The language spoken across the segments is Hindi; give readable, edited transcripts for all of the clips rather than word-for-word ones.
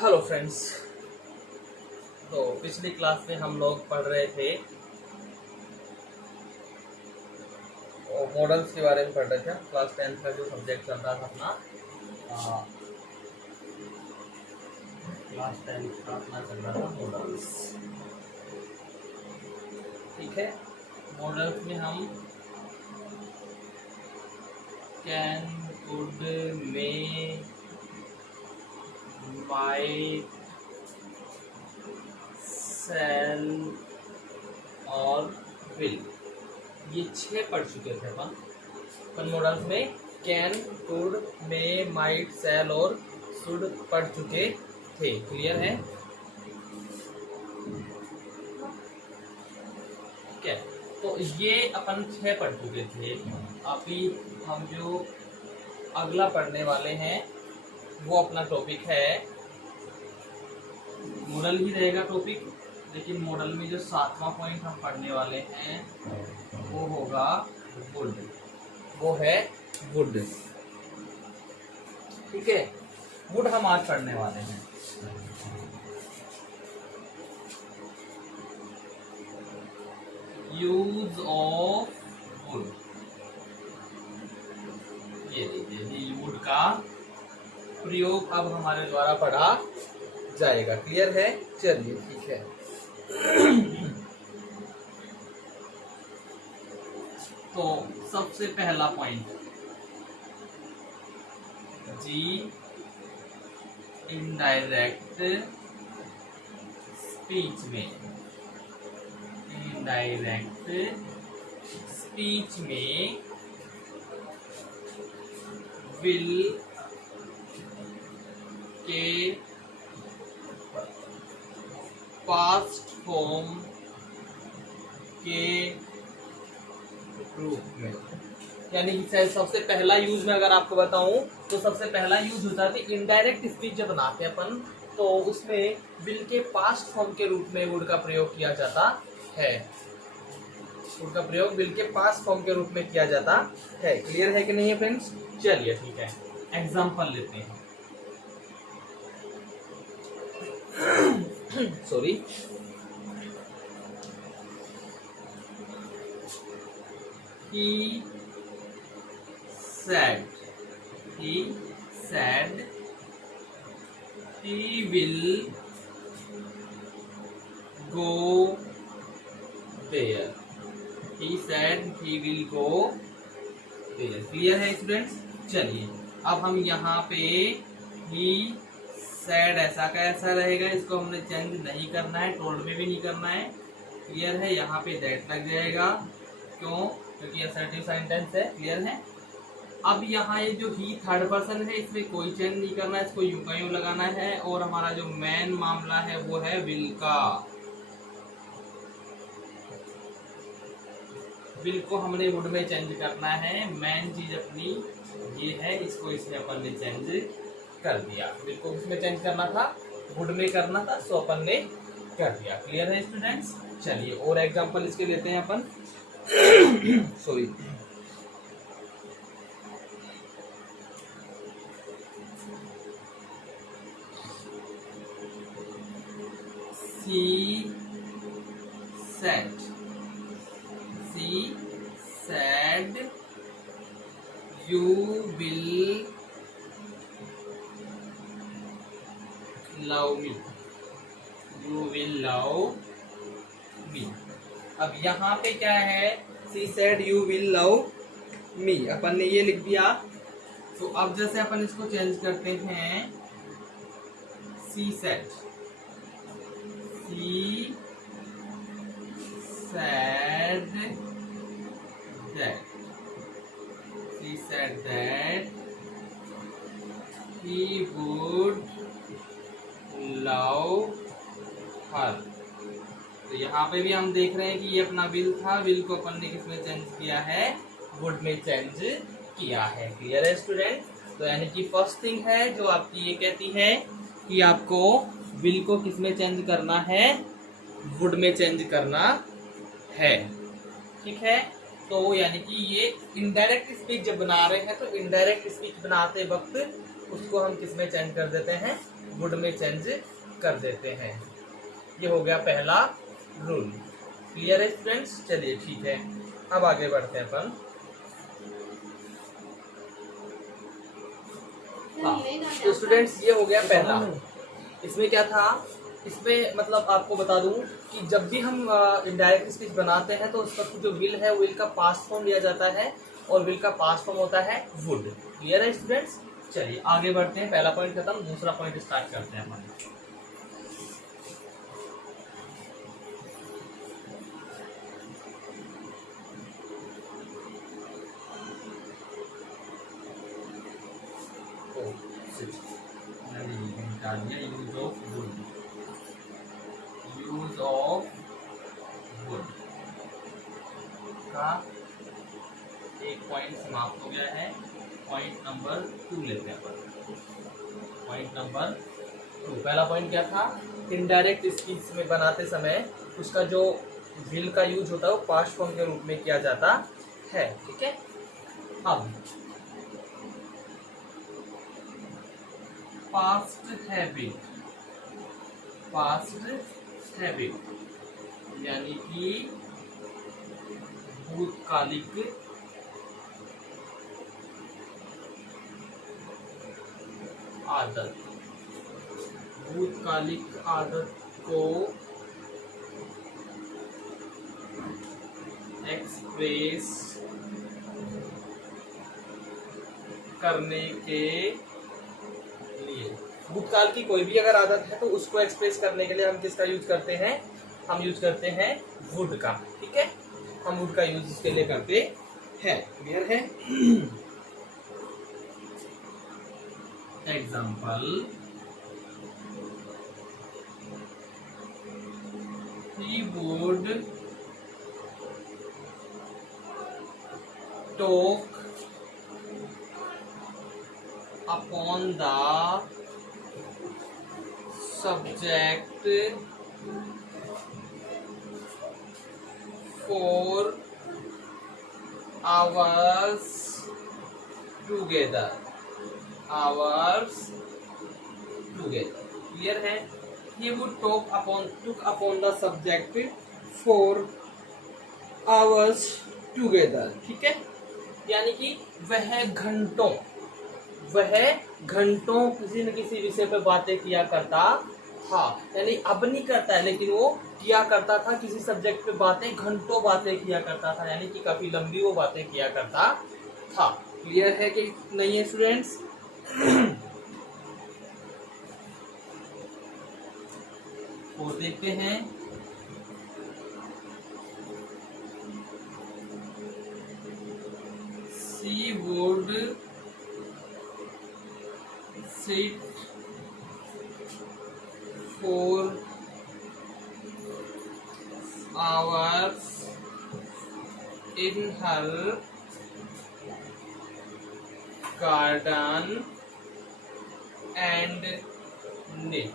Hello friends. तो पिछली क्लास में हम लोग पढ़ रहे थे और मॉडल्स के बारे में पढ़ रहे थे। क्लास 10th का जो सब्जेक्ट चल रहा था अपना क्लास 10th का अपना चल रहा था मॉडल्स। ठीक है, मॉडल्स में हम कैन, कुड, मे, माइट, शैल और विल, ये 6 पढ़ चुके थे अपन मॉडल्स में। कैन, कुड, मे, माइट, शैल और शुड पढ़ चुके थे। क्लियर है? ठीक है, तो ये अपन 6 पढ़ चुके थे। अभी हम जो अगला पढ़ने वाले हैं वो अपना टॉपिक है, मॉडल ही रहेगा टॉपिक, लेकिन मॉडल में जो 7वां पॉइंट हम पढ़ने वाले हैं वो होगा वुड। वो है वुड। ठीक है, वुड हम आज पढ़ने वाले हैं। यूज ऑफ वुड, ये देखिए वुड का प्रयोग अब हमारे द्वारा पढ़ा जाएगा। क्लियर है? चलिए ठीक है। तो सबसे पहला पॉइंट, जी इनडायरेक्ट स्पीच में, इनडायरेक्ट स्पीच में विल के पास्ट फॉर्म के रूप में, यानी कि सबसे पहला यूज में अगर आपको बताऊं तो सबसे पहला यूज होता है इनडायरेक्ट स्पीच जब बनाते हैं अपन, तो उसमें विल के पास्ट फॉर्म के रूप में वुड का प्रयोग किया जाता है। वुड का प्रयोग विल के पास्ट फॉर्म के रूप में किया जाता है। क्लियर है कि नहीं है फ्रेंड्स? चलिए ठीक है, एग्जाम्पल लेते हैं। Sorry, he said he will go there. He said he will go there. Clear है स्टूडेंट्स? चलिए अब हम यहाँ पे he said ऐसा का ऐसा रहेगा, इसको हमने चेंज नहीं करना है, टोल्ड में भी नहीं करना है। क्लियर है? यहाँ पे दैट लग जाएगा। क्यों? क्योंकि असर्टिव सेंटेंस है। क्लियर है? अब यहाँ ये जो ही थर्ड पर्सन है, इसमें कोई चेंज नहीं करना है, इसको यूं का यूं लगाना है। और हमारा जो मेन मामला है वो है विल का। विल को हमने वुड में चेंज करना है। मेन चीज अपनी ये है, इसको इसमें अपन ने चेंज कर दिया। विल को किसमें चेंज करना था? वुड में करना था, सो अपन ने कर दिया। क्लियर है स्टूडेंट्स? चलिए और एग्जांपल इसके लेते हैं अपन। Sorry, she said you will love me. You will love me. अब यहाँ पे क्या है? she said you will love me, अपन ने ये लिख दिया। तो अब जैसे अपन इसको चेंज करते हैं, she said that he would love her। तो यहाँ पे भी हम देख रहे हैं कि ये अपना विल था, विल को अपन ने किसमें चेंज किया है? वुड में चेंज किया है। क्लियर है स्टूडेंट? तो यानी कि फर्स्ट थिंग है जो आपकी ये कहती है कि आपको विल को किसमें चेंज करना है? वुड में चेंज करना है। ठीक है, तो यानी कि ये इनडायरेक्ट स्पीच जब बना रहे हैं तो इनडायरेक्ट स्पीच बनाते वक्त उसको हम किस में चेंज कर देते हैं, वुड में चेंज कर देते हैं। ये हो गया पहला रूल। क्लियर है स्टूडेंट्स? चलिए ठीक है, अब आगे बढ़ते हैं अपन। हाँ, तो स्टूडेंट्स ये हो गया पहला। इसमें क्या था, इसमें मतलब आपको बता दूं कि जब भी हम इनडायरेक्ट स्पीच बनाते हैं तो उसका जो विल है, विल का पास्ट फॉर्म लिया जाता है और विल का पास्ट फॉर्म होता है वुड। क्लियर है स्टूडेंट्स? चलिए आगे बढ़ते हैं, पहला पॉइंट खत्म, दूसरा पॉइंट स्टार्ट करते हैं अपन। Use of wood, use of wood का एक पॉइंट समाप्त हो गया है। पॉइंट नंबर 2 लेते हैं अपन। पॉइंट नंबर 2, पहला पॉइंट क्या था, इनडायरेक्ट स्पीच में बनाते समय उसका जो विल का यूज होता है वो पास्ट फॉर्म के रूप में किया जाता है। ठीक है, अब पास्ट हैबिट, पास्ट हैबिट यानी कि भूतकालिक आदत, भूतकालिक आदत को एक्सप्रेस करने के लिए, भूतकाल की कोई भी अगर आदत है तो उसको एक्सप्रेस करने के लिए हम किसका यूज करते हैं, हम यूज करते हैं वुड का। ठीक है, हम वुड का यूज इसके लिए करते हैं। क्लियर है? Example, he would talk upon the subject for hours together, hours together। Clear है? He would took upon the subject for hours together। ठीक है, यानी कि वह घंटों किसी न किसी विषय पर बातें किया करता था। यानी अब नहीं करता है, लेकिन वो किया करता था, किसी सब्जेक्ट पे बातें, घंटों बातें किया करता था, यानी कि काफी लंबी वो बातें किया करता था। क्लियर है कि नहीं है स्टूडेंट्स? और देखते हैं, she would sit for hours in her garden and knit।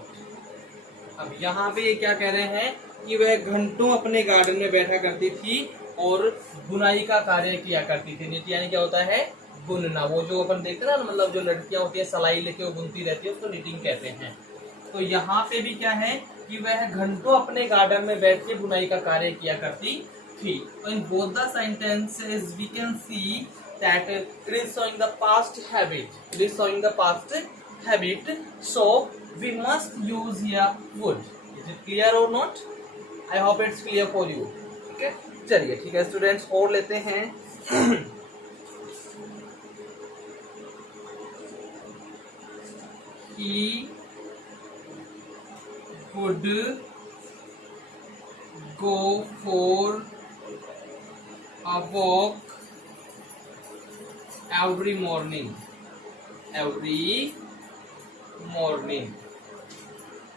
अब यहाँ पे ये क्या कह रहे हैं कि वह घंटों अपने गार्डन में बैठा करती थी और बुनाई का कार्य किया करती थी। निट यानी क्या होता है, बुनना। वो जो अपन देखते हैं ना, मतलब जो लड़कियां होती है सलाई लेके वो बुनती रहती है, उसको निटिंग कहते हैं। तो यहाँ पे भी क्या है कि वह घंटों अपने गार्डन में बैठ के बुनाई का कार्य किया करती थी। तो in both the sentences we can see that it is showing the past habit, it is showing the past habit, so we must use here would। is it clear or not? I hope it's clear for you। ठीक है, चलिए ठीक है स्टूडेंट्स, और लेते हैं। he would go for a walk every morning, every morning।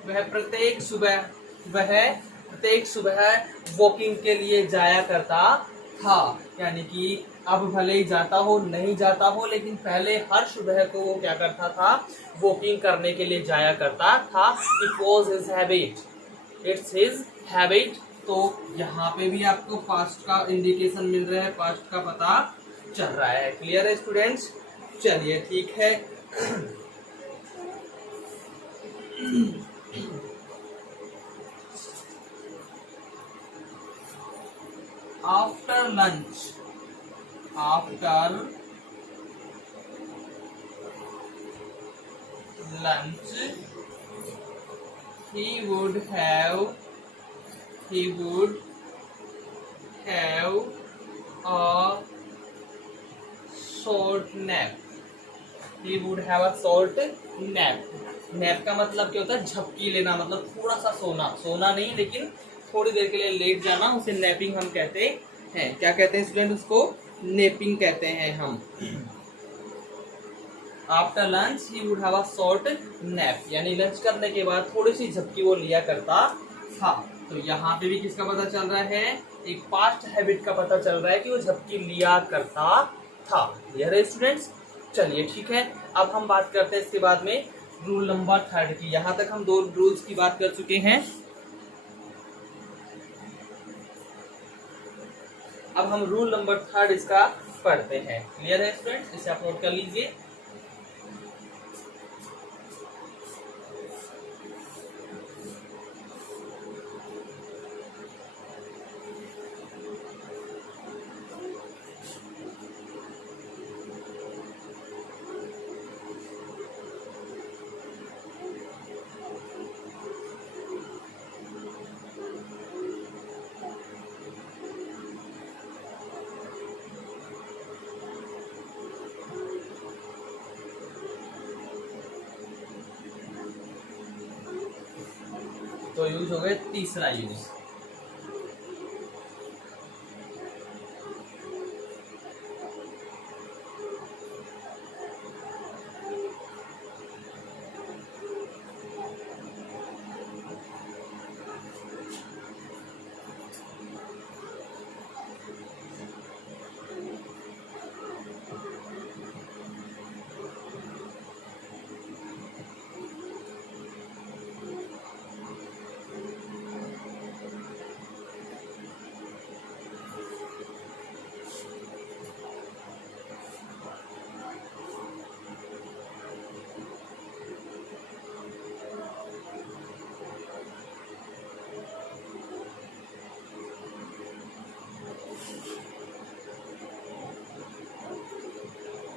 वह प्रत्येक सुबह वॉकिंग के लिए जाया करता था। यानी कि अब भले ही जाता हो नहीं जाता हो, लेकिन पहले हर सुबह को वो क्या करता था, वॉकिंग करने के लिए जाया करता था। It was his habit, it's his habit. तो यहाँ पे भी आपको पास्ट का इंडिकेशन मिल रहा है, पास्ट का पता चल रहा है। क्लियर है स्टूडेंट्स? चलिए ठीक है, after lunch, after lunch he would have a short nap. He would have a short nap. Nap का मतलब क्या होता है? झपकी लेना, मतलब थोड़ा सा सोना, सोना नहीं लेकिन थोड़ी देर के लिए लेट जाना, उसे नैपिंग हम कहते हैं। क्या कहते हैं स्टूडेंट? उसको नैपिंग कहते हैं हम। After lunch he would have a short nap, यानी लंच करने के बाद थोड़ी सी झपकी वो लिया करता था। तो यहाँ पे भी किसका पता चल रहा है? एक पास्ट हैबिट का पता चल रहा है कि वो झपकी लिया करता था। क्लियर है स्टूडेंट्स? चलिए ठीक है, अब हम बात करते हैं इसके बाद में रूल नंबर 3 की। यहाँ तक हम 2 रूल्स की बात कर चुके हैं। अब हम रूल नंबर 3 इसका पढ़ते हैं। क्लियर है स्टूडेंट्स? इसे आप नोट कर लीजिए। तो यूज हो गए तीसरा यूज।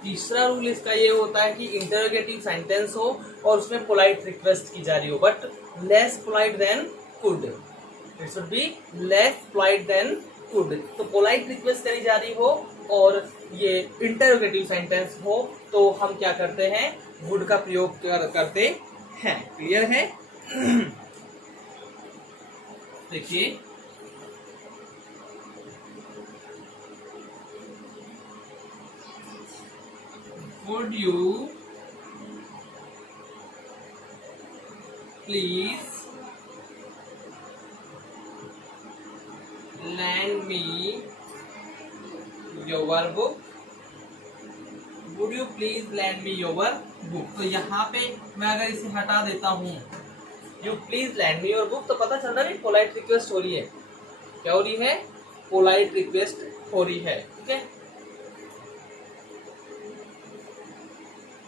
तीसरा रूल इसका ये होता है कि इंटरोगेटिव सेंटेंस हो और उसमें पोलाइट रिक्वेस्ट की जा रही हो, but less polite than could. It should be less polite than could. तो पोलाइट रिक्वेस्ट करी जा रही हो और ये इंटरोगेटिव सेंटेंस हो तो हम क्या करते हैं? वुड का प्रयोग करते हैं। क्लियर है? देखिए, would you please lend me your book? Would you please lend me your book? तो यहाँ पे मैं अगर इसे हटा देता हूँ, you please lend me your book, तो पता चल रहा है पोलाइट रिक्वेस्ट हो रही है। क्या हो रही है? पोलाइट रिक्वेस्ट हो रही है। ठीक है,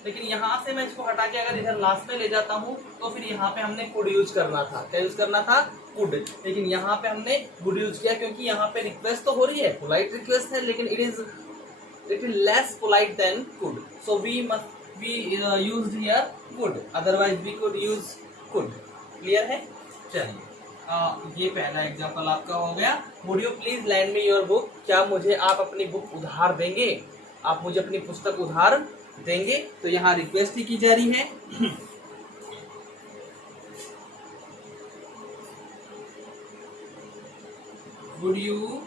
लेकिन यहाँ से मैं इसको हटा के अगर इधर लास्ट में ले जाता हूँ तो फिर यहाँ पे हमने कुड यूज करना था। क्या यूज करना था? कुड। लेकिन यहाँ पे हमने वुड यूज किया क्योंकि यहाँ पे रिक्वेस्ट तो हो रही है, पोलाइट रिक्वेस्ट है, लेकिन it is less polite than could, so we must be used here would, otherwise we could use could. Clear है? चलिए, ये पहला एग्जांपल आपका हो गया। Would you please lend me your book? क्या मुझे आप अपनी बुक उधार देंगे? आप मुझे अपनी पुस्तक उधार देंगे? तो यहाँ रिक्वेस्ट ही की जा रही है। Would you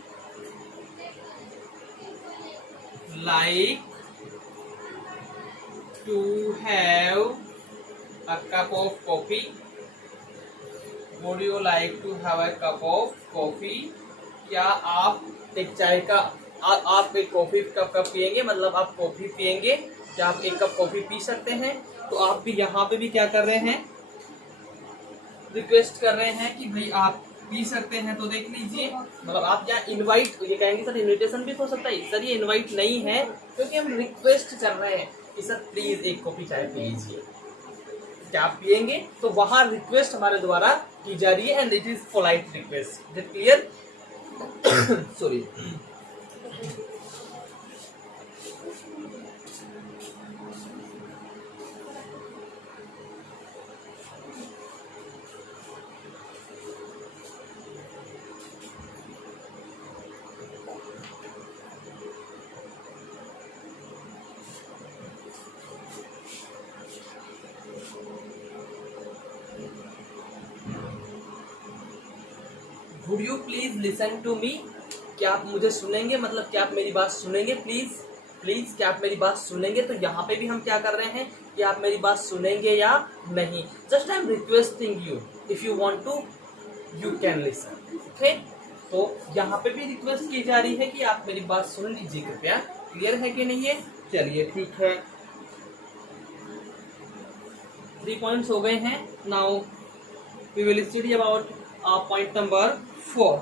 like to have a cup of coffee? Would you like to have a cup of coffee? क्या आप एक चाय का आप एक कॉफी का कप पियेंगे? मतलब आप कॉफी पियेंगे? क्या आप एक कप कॉफी पी सकते हैं? तो आप भी यहाँ पे भी क्या कर रहे हैं? रिक्वेस्ट कर रहे हैं कि भाई आप पी सकते हैं। तो देख लीजिए, मतलब आप यहाँ इनवाइट, ये कहेंगे सर इनविटेशन भी हो सकता है। सर ये इनवाइट नहीं है क्योंकि हम रिक्वेस्ट कर रहे हैं कि सर प्लीज एक कॉफी चाय पी लीजिए। क्या आप पिएंगे, तो वहां रिक्वेस्ट हमारे द्वारा की जा रही है and it is polite request. Is it clear? Sorry. Would you please listen to me? क्या आप मुझे सुनेंगे, मतलब क्या आप मेरी बात सुनेंगे? प्लीज प्लीज क्या आप मेरी बात सुनेंगे? तो यहाँ पे भी हम क्या कर रहे हैं कि आप मेरी बात सुनेंगे या नहीं। Just I am requesting you, if you want to you can listen. Okay, तो यहाँ पे भी रिक्वेस्ट की जा रही है कि आप मेरी बात सुन लीजिए कृपया। क्लियर है कि नहीं है? चलिए ठीक है, 3 पॉइंट्स हो गए हैं। Now we will study about point number 4।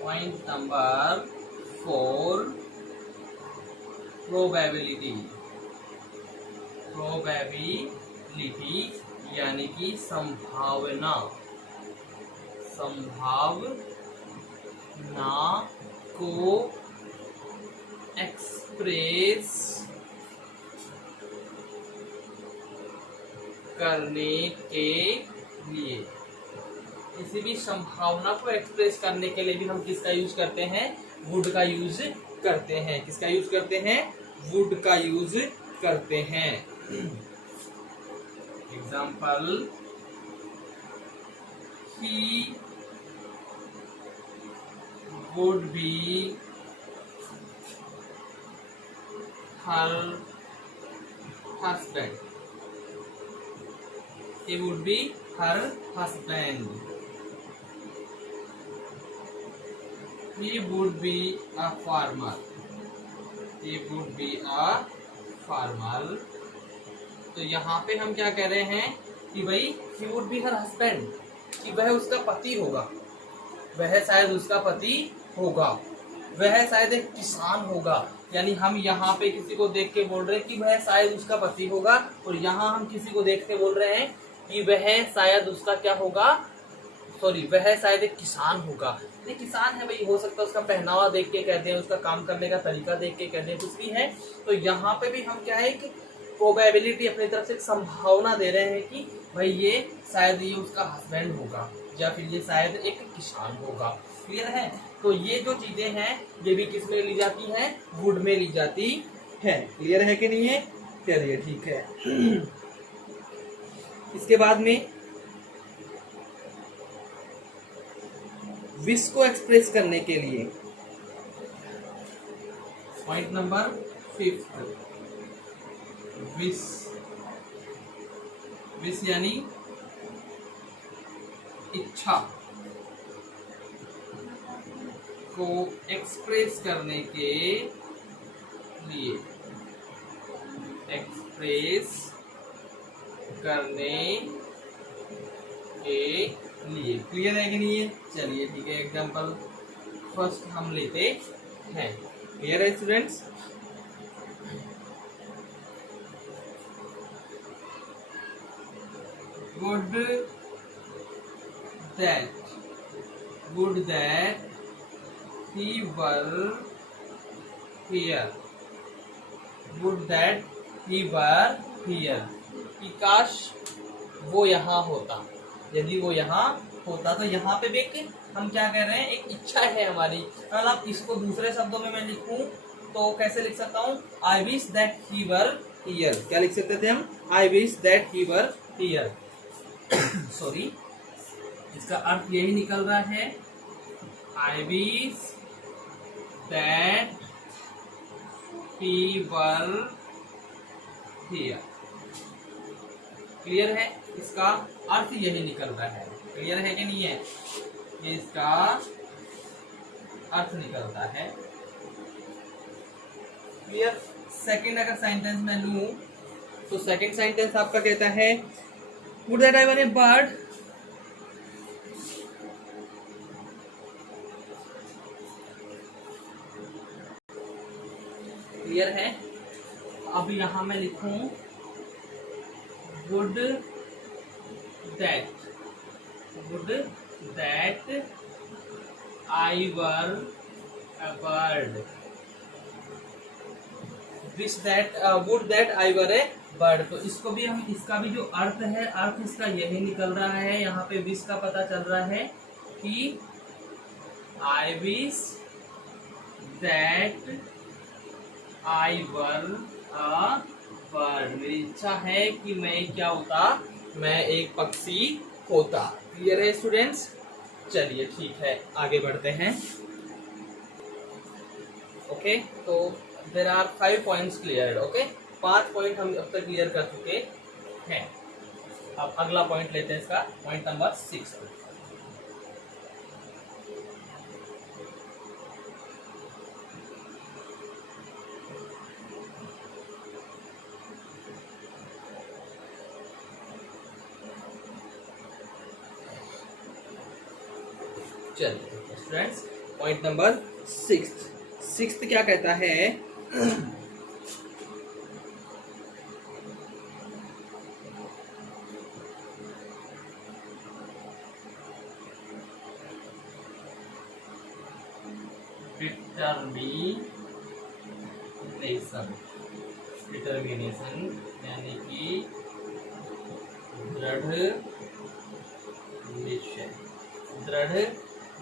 Point number 4, probability. Probability यानी कि संभावना। संभावना को एक्सप्रेस करने के लिए, किसी भी संभावना को एक्सप्रेस करने के लिए भी हम किसका यूज करते हैं? वुड का यूज करते हैं। किसका यूज करते हैं? वुड का यूज करते हैं। Example, he would be her husband. He would be her husband. He would be a farmer. He would be a farmer. तो यहाँ पे हम क्या कह रहे हैं कि भाई he would be her husband, कि वह उसका पति होगा, वह शायद उसका पति होगा, वह शायद एक किसान होगा। यानी हम यहाँ पे किसी को देख के बोल रहे हैं कि वह शायद उसका पति होगा, और यहाँ हम किसी को देख के बोल रहे हैं कि वह शायद उसका क्या होगा, सॉरी वह शायद एक किसान होगा। ये किसान है भाई, हो सकता है उसका पहनावा देख के कहते हैं, उसका काम करने का तरीका देख के कहते हैं, कुछ भी है। तो यहाँ पे भी हम क्या है कि प्रोबेबिलिटी अपनी तरफ से एक संभावना दे रहे हैं कि भाई ये शायद ये उसका हस्बैंड होगा, या फिर ये शायद एक किसान होगा। क्लियर है? तो ये जो चीजें हैं ये भी किस में ली जाती हैं? वुड में ली जाती है। क्लियर है कि नहीं है? चलिए ठीक है। इसके बाद में विश को एक्सप्रेस करने के लिए पॉइंट नंबर 5, विश। विश यानी इच्छा को एक्सप्रेस करने के लिए, एक्सप्रेस करने के लिए। क्लियर है कि नहीं है? चलिए ठीक है, एग्जांपल फर्स्ट हम लेते हैं। क्लियर है students? would that he were here, would that he were here, कि काश वो यहाँ होता, यदि वो यहाँ होता। तो यहाँ पे भी एक हम क्या कह रहे हैं, एक इच्छा है हमारी। अगर आप इसको दूसरे शब्दों में मैं लिखूं तो कैसे लिख सकता हूँ? I wish that he were here. क्या लिख सकते थे हम? I wish that he were here. Sorry, इसका अर्थ यही निकल रहा है, I wish that he were here. Clear है? इसका अर्थ यही निकल रहा है। क्लियर है कि नहीं है? ये इसका अर्थ निकलता है। क्लियर। सेकंड अगर सेंटेंस में लूं तो सेकंड सेंटेंस आपका कहता है would that I were A bird. Clear है। अब यहां मैं लिखूं would that I were a bird. Would that I were A bird. तो इसको भी हम, इसका भी जो अर्थ है, अर्थ इसका यही निकल रहा है। यहाँ पे विश का पता चल रहा है कि I wish that I were a bird. मेरी इच्छा है कि मैं क्या होता, मैं एक पक्षी होता। क्लियर है स्टूडेंट्स। चलिए ठीक है, आगे बढ़ते हैं। ओके, तो there are 5 points clear. Okay, 5 point हम अब तक क्लियर कर चुके हैं। अब अगला पॉइंट लेते हैं, इसका पॉइंट नंबर 6। चलिए स्टूडेंट्स, पॉइंट नंबर 6 क्या कहता है? डिटर्मिनेशन यानी कि दृढ़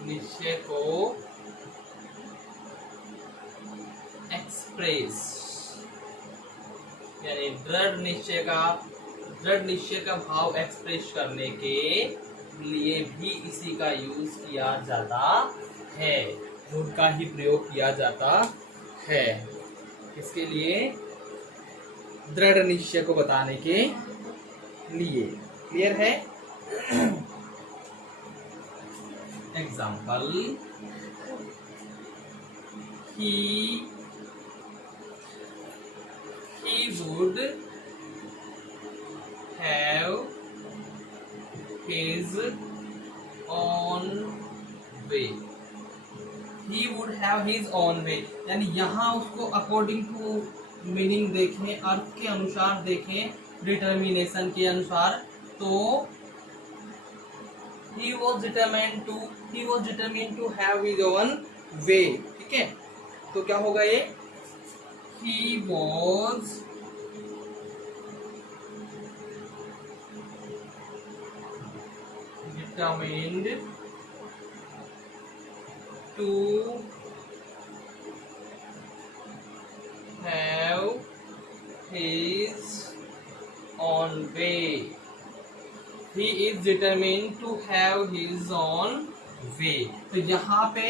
निश्चय को एक्सप्रेस, यानी दृढ़ निश्चय का भाव एक्सप्रेस करने के लिए भी इसी का यूज किया जाता है। वुड का ही प्रयोग किया जाता है। इसके लिए दृढ़ निश्चय को बताने के लिए। क्लियर है। Example, he would have his own way। he would have his own way यानी यहाँ उसको अकॉर्डिंग टू मीनिंग देखें, अर्थ के अनुसार देखें, डिटर्मिनेशन के अनुसार, तो he was determined to have his own way। ठीक है, तो क्या होगा ये? he was determined to have his own way। he is determined to have his own way। तो यहाँ पे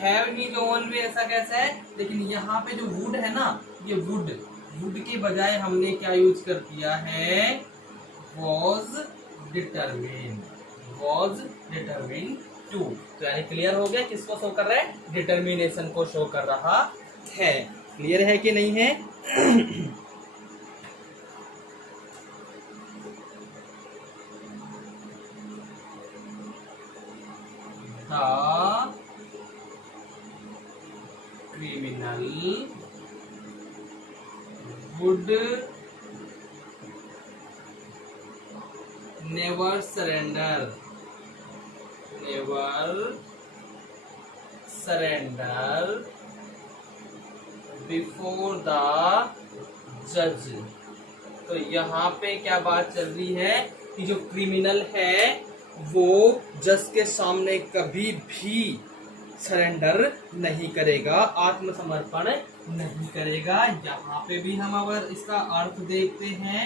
have his own way ऐसा कैसा है? लेकिन यहाँ पे जो would है ना, ये would के बजाय हमने क्या यूज कर दिया है? was determined to। तो यानी क्लियर हो गया, किसको शो कर रहा है? डिटर्मिनेशन को शो कर रहा है। क्लियर है कि नहीं है? The criminal would never surrender before the judge। तो यहाँ पे क्या बात चल रही है कि जो क्रिमिनल है वो जज के सामने कभी भी सरेंडर नहीं करेगा, आत्मसमर्पण नहीं करेगा। यहाँ पे भी हम अगर इसका अर्थ देखते हैं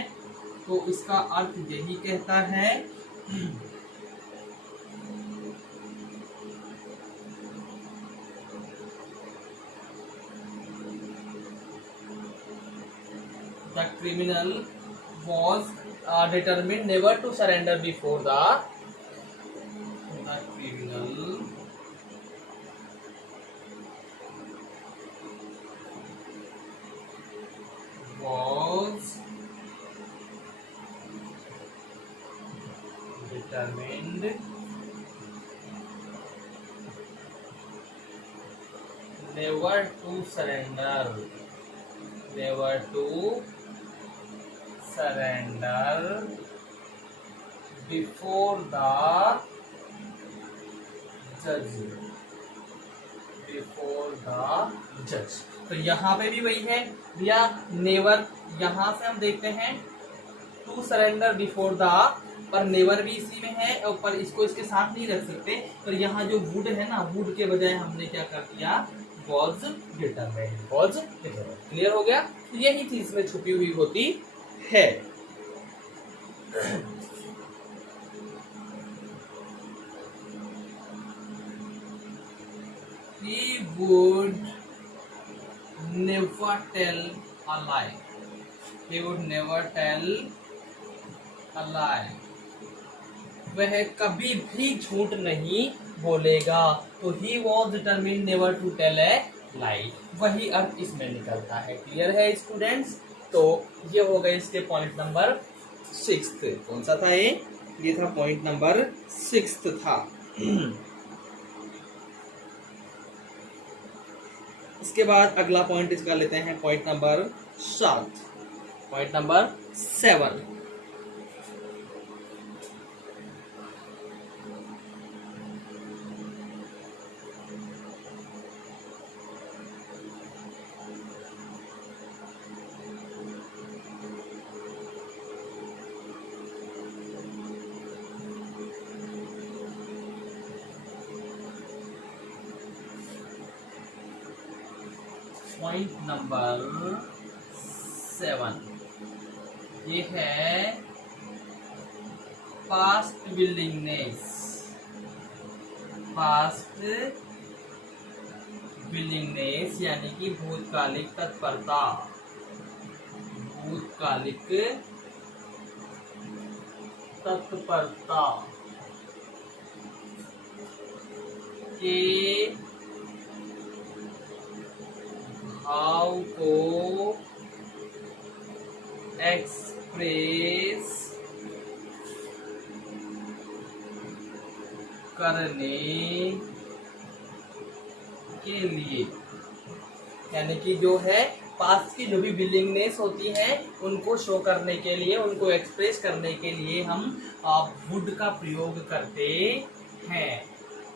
तो इसका अर्थ यही कहता है the criminal was determined never to surrender before the criminal never to surrender, never to surrender before the जज, बिफोर द जज। तो यहाँ पे भी वही है भैया, नेवर, यहाँ से हम देखते हैं टू सरेंडर बिफोर द, पर नेवर भी इसी में है और पर इसको इसके साथ नहीं रख सकते, पर यहाँ जो वुड है ना, वुड के बजाय हमने क्या कर दिया, was determined, was determined. Clear हो गया? यही चीज में छुपी हुई होती है। He would never tell a lie. He would never tell a lie. वह कभी भी झूठ नहीं बोलेगा। तो he was determined never to tell a lie, वही अर्थ इसमें निकलता है। क्लियर है स्टूडेंट्स? तो ये हो गए इसके पॉइंट नंबर 6। कौन सा था ये था पॉइंट नंबर 6 था। इसके बाद अगला पॉइंट इसका लेते हैं, point number 7, point number 7। Point number 7 ये है पास्ट विलिंगनेस, पास्ट विलिंगनेस यानी कि भूतकालिक तत्परता, भूतकालिक तत्परता के भाव को एक्सप्रेस करने के लिए, यानी कि जो है पास्ट की जो भी विलिंगनेस होती है उनको शो करने के लिए, उनको एक्सप्रेस करने के लिए हम वुड का प्रयोग करते हैं।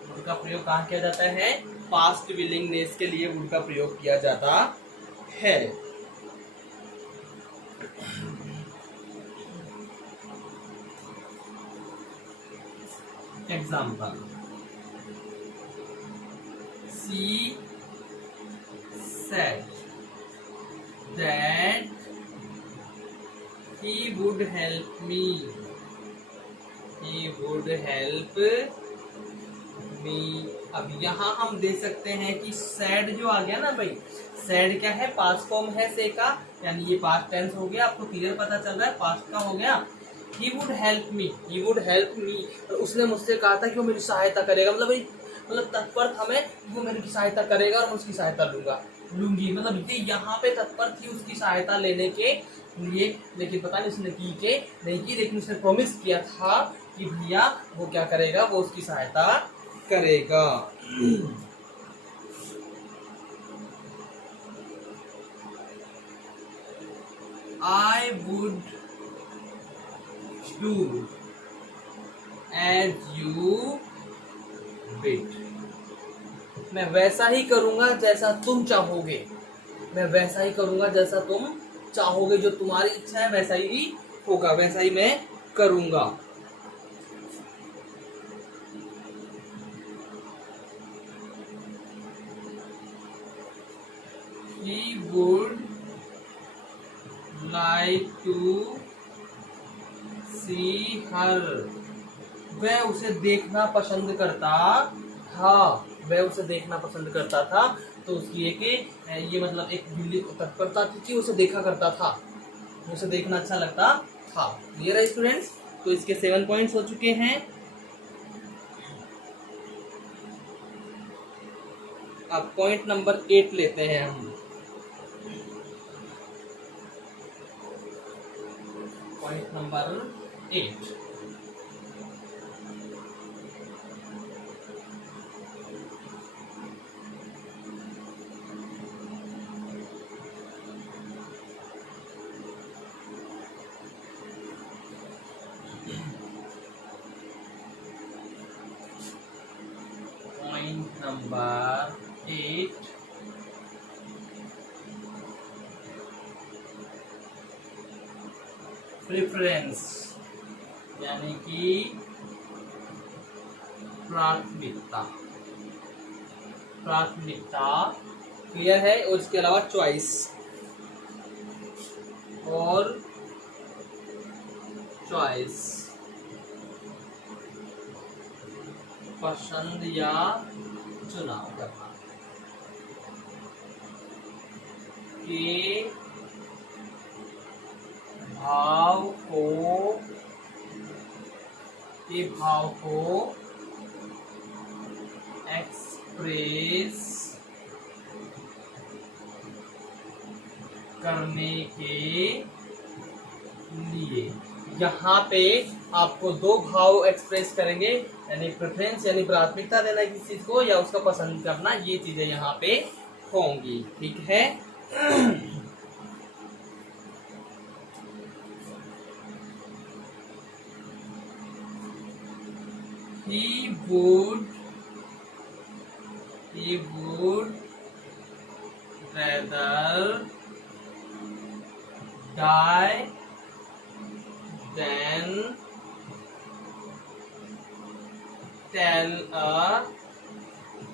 वुड का प्रयोग कहाँ किया जाता है? पास्ट विलिंगनेस के लिए वुड का प्रयोग किया जाता है। Example, she said that he would help me, he would help me। अब यहाँ हम दे सकते हैं कि सैड जो आ गया ना भाई, सैड क्या है? पास्ट फॉर्म है से का, यानी ये पास्ट टेंस हो गया। आपको क्लियर पता चल रहा है पास्ट का हो गया। he would help me, he would help me, उसने मुझसे कहा था कि वो मेरी सहायता करेगा, मतलब भाई मतलब तत्पर था मैं, वो मेरी सहायता करेगा और मैं उसकी सहायता लूंगी, मतलब ये यहाँ पे तत्पर थी उसकी सहायता लेने के लिए, लेकिन पता नहीं उसने की के नहीं की, लेकिन उसने प्रॉमिस किया था कि भैया वो क्या करेगा, वो उसकी सहायता करेगा। I would do as you bid, मैं वैसा ही करूंगा जैसा तुम चाहोगे, मैं वैसा ही करूंगा जैसा तुम चाहोगे, जो तुम्हारी इच्छा है वैसा ही होगा, वैसा ही मैं करूंगा। He would like to see her, वह उसे देखना पसंद करता था, वह उसे देखना पसंद करता था। तो उसकी एक ये मतलब एक बिल्ली तत्परता थी कि उसे देखा करता था, उसे देखना अच्छा लगता था। क्लियर है स्टूडेंट्स? तो इसके 7 पॉइंट्स हो चुके हैं। अब पॉइंट नंबर 8 लेते हैं हम। पॉइंट नंबर 8, नंबर 8, प्रेफरेंस यानी कि प्राथमिकता। प्राथमिकता क्लियर है। और इसके अलावा चॉइस और चॉइस पसंद या चुनाव करना के भाव को एक्सप्रेस करने के लिए। यहाँ पे आपको दो भाव एक्सप्रेस करेंगे, यानी प्रेफरेंस यानी प्राथमिकता देना किसी चीज को या उसका पसंद करना, ये चीजें यहाँ पे होंगी। ठीक है। He would rather die than tell a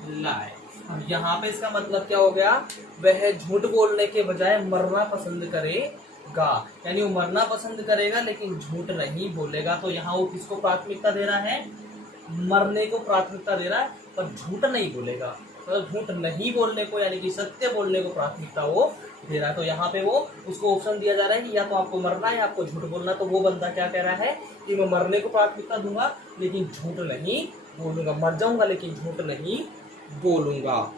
lie। अब यहाँ पे इसका मतलब क्या हो गया? वह झूठ बोलने के बजाय मरना पसंद करेगा, यानी वो मरना पसंद करेगा लेकिन झूठ नहीं बोलेगा। तो यहाँ वो किसको प्राथमिकता दे रहा है? मरने को प्राथमिकता दे रहा है, पर झूठ नहीं बोलेगा। तो झूठ नहीं बोलने को यानी कि सत्य बोलने को प्राथमिकता वो दे रहा है। तो यहाँ पे वो उसको ऑप्शन दिया जा रहा है कि या तो आपको मरना है या आपको झूठ बोलना। तो वो बंदा क्या कह रहा है कि मैं मरने को प्राथमिकता दूंगा लेकिन झूठ नहीं बोलूंगा, मर जाऊंगा लेकिन झूठ नहीं बोलूंगा।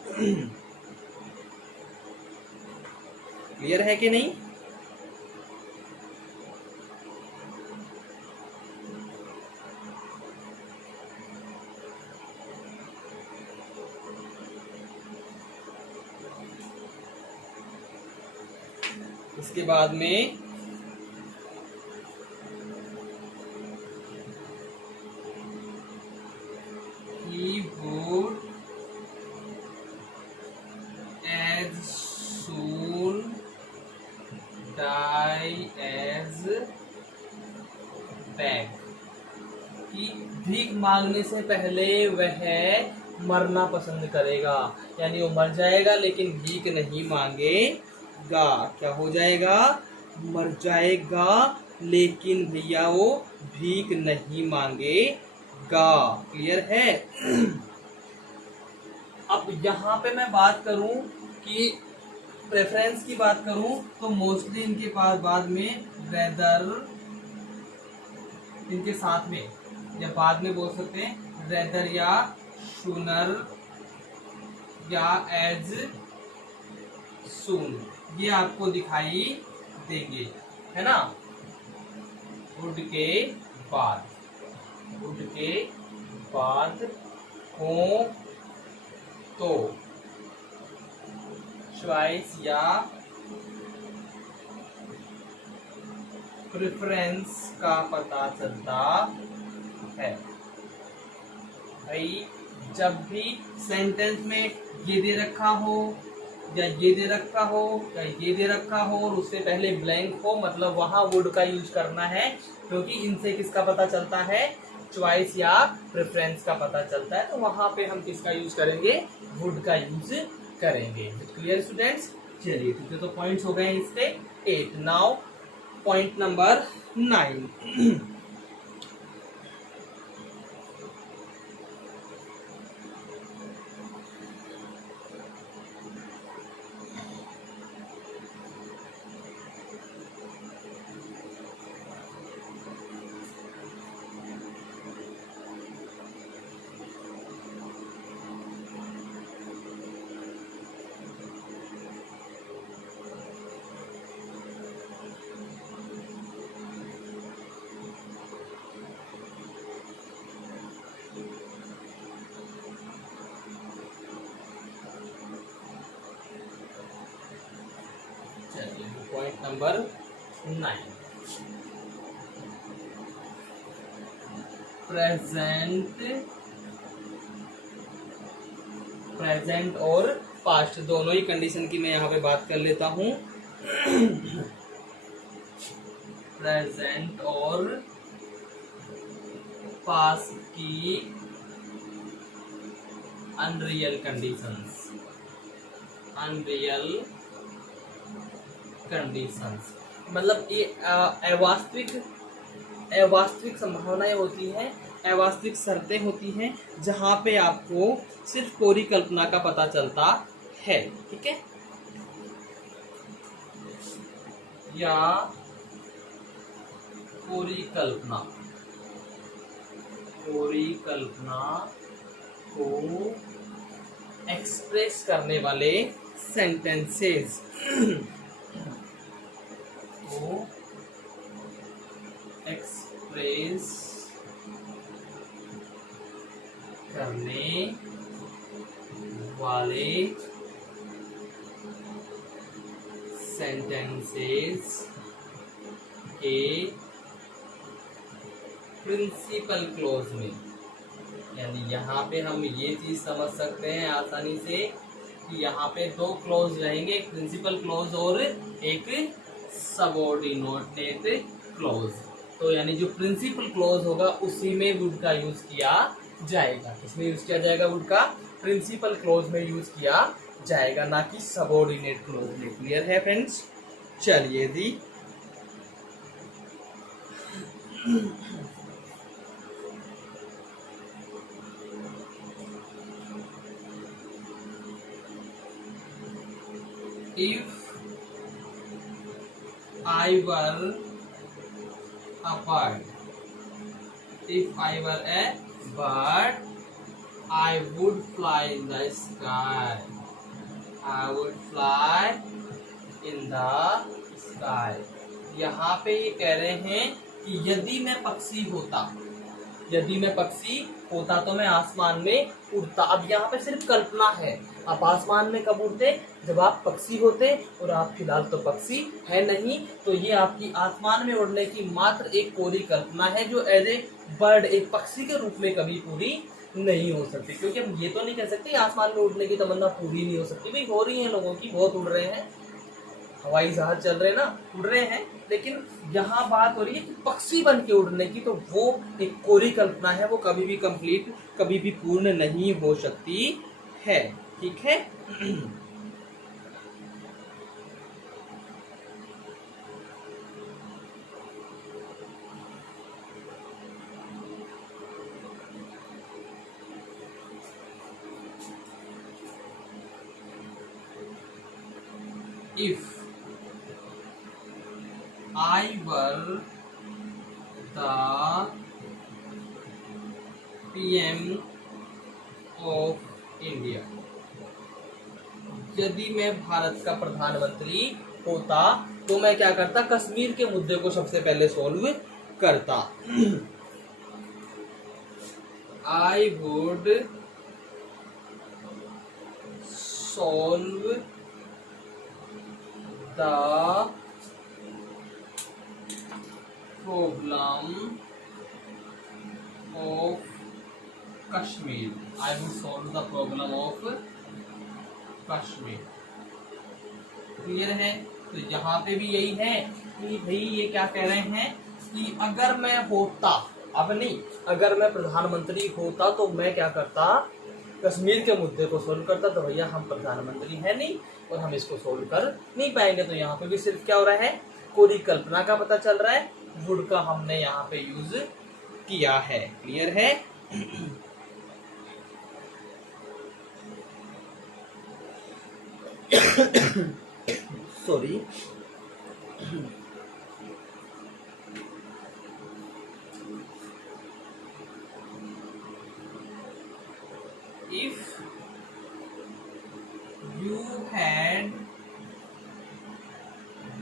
क्लियर है कि नहीं? इसके बाद में he would as soon die as beg, कि भीख मांगने से पहले वह मरना पसंद करेगा, यानी वो मर जाएगा लेकिन भीख नहीं मांगेगा। क्या हो जाएगा? मर जाएगा लेकिन भैया वो भीख नहीं मांगेगा। क्लियर है? अब यहाँ पे मैं बात करूं कि प्रेफरेंस की बात करूं तो मोस्टली इनके पास बाद में रेदर, इनके साथ में या बाद में बोल सकते हैं रेदर या सूनर या एज सून, ये आपको दिखाई देंगे, है ना। वुड के बाद हो तो चॉइस या प्रेफरेंस का पता चलता है। भाई जब भी सेंटेंस में ये दे रखा हो या ये दे रखा हो या ये दे रखा हो और उससे पहले ब्लैंक हो, मतलब वहां वुड का यूज करना है, क्योंकि इनसे किसका पता चलता है? चॉइस या प्रेफरेंस का पता चलता है। तो वहां पे हम किसका यूज करेंगे? वुड का यूज करेंगे। Clear students? चलिए ठीक है, तो पॉइंट्स हो गए इसके 8। Now point number 9। Point number 9, present present और पास्ट दोनों ही कंडीशन की मैं यहाँ पे बात कर लेता हूँ। प्रेजेंट और पास्ट की अनरियल कंडीशंस, अनरियल कंडीशंस मतलब ये अवास्तविक संभावनाएं होती हैं, अवास्तविक शर्तें होती हैं जहां पे आपको सिर्फ कोरी कल्पना का पता चलता है। ठीक है, या कोरी कल्पना को एक्सप्रेस करने वाले सेंटेंसेस को एक्सप्रेस करने वाले सेंटेंसेस के प्रिंसिपल क्लोज में, यानी यहाँ पे हम ये चीज समझ सकते हैं आसानी से कि यहाँ पे दो क्लोज रहेंगे, एक प्रिंसिपल क्लोज और एक सबऑर्डिनेट क्लोज। तो यानी जो प्रिंसिपल क्लोज होगा उसी में वुड का यूज किया जाएगा। इसमें यूज किया जाएगा वुड का, प्रिंसिपल क्लोज में यूज किया जाएगा, ना कि सबऑर्डिनेट क्लोज में। क्लियर है फ्रेंड्स? चलिए जी, if I were a bird, if I were a bird, I would fly in the sky, I would fly in the sky। यहाँ पे ये कह रहे हैं कि यदि मैं पक्षी होता तो मैं आसमान में उड़ता। अब यहाँ पे सिर्फ कल्पना है, आप आसमान में कब उड़ते? जब आप पक्षी होते, और आप फिलहाल तो पक्षी है नहीं, तो ये आपकी आसमान में उड़ने की मात्र एक कोरी कल्पना है जो एज ए बर्ड, एक पक्षी के रूप में कभी पूरी नहीं हो सकती। क्योंकि हम ये तो नहीं कह सकते आसमान में उड़ने की तमन्ना पूरी नहीं हो सकती। भाई हो रही है, लोगों की बहुत उड़ रहे हैं, हवाई जहाज चल रहे हैं ना, उड़ रहे हैं, लेकिन यहाँ बात हो रही है कि पक्षी बन के उड़ने की, तो वो एक कोरी कल्पना है, वो कभी भी कंप्लीट, कभी भी पूर्ण नहीं हो सकती है। ठीक है, if I were the PM of India, यदि मैं भारत का प्रधानमंत्री होता तो मैं क्या करता? कश्मीर के मुद्दे को सबसे पहले सॉल्व करता। I would solve the problem of Kashmir, I would solve the problem of Kashmir। Clear है? तो यहाँ पे भी यही है कि भाई ये क्या कह रहे हैं कि अगर मैं होता, अब नहीं, अगर मैं प्रधानमंत्री होता तो मैं क्या करता? कश्मीर के मुद्दे को सोल्व करता। तो भैया हम प्रधानमंत्री है नहीं और हम इसको सोल्व कर नहीं पाएंगे। तो यहाँ पे भी सिर्फ क्या हो रहा है? कोरी कल्पना का पता चल रहा है, वुड का हमने यहाँ पे यूज किया है। क्लियर है? Sorry, if you had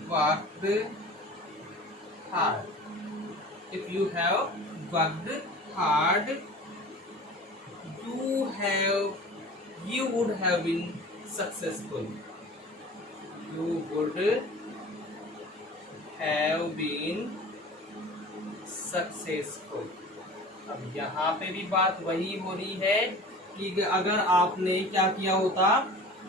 worked hard, if you have worked hard, you would have been successful, you would have been successful। अब यहाँ पे भी बात वही हो रही है कि अगर आपने क्या किया होता,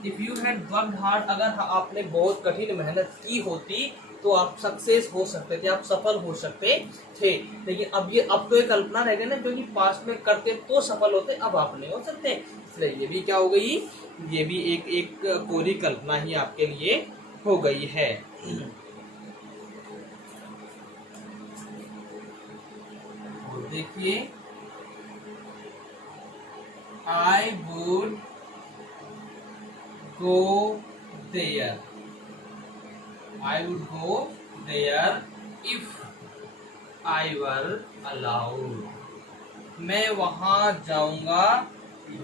if you had worked hard, अगर आपने बहुत कठिन मेहनत की होती तो आप सक्सेस हो सकते थे, आप सफल हो सकते थे। लेकिन अब तो एक कल्पना रह गई ना, क्योंकि पास्ट में करते तो सफल होते, अब आप नहीं हो सकते, इसलिए ये भी क्या हो गई, ये भी एक कोरी कल्पना ही आपके लिए हो गई है। देखिए, I would go there. I would go there if I were allowed. मैं वहां जाऊंगा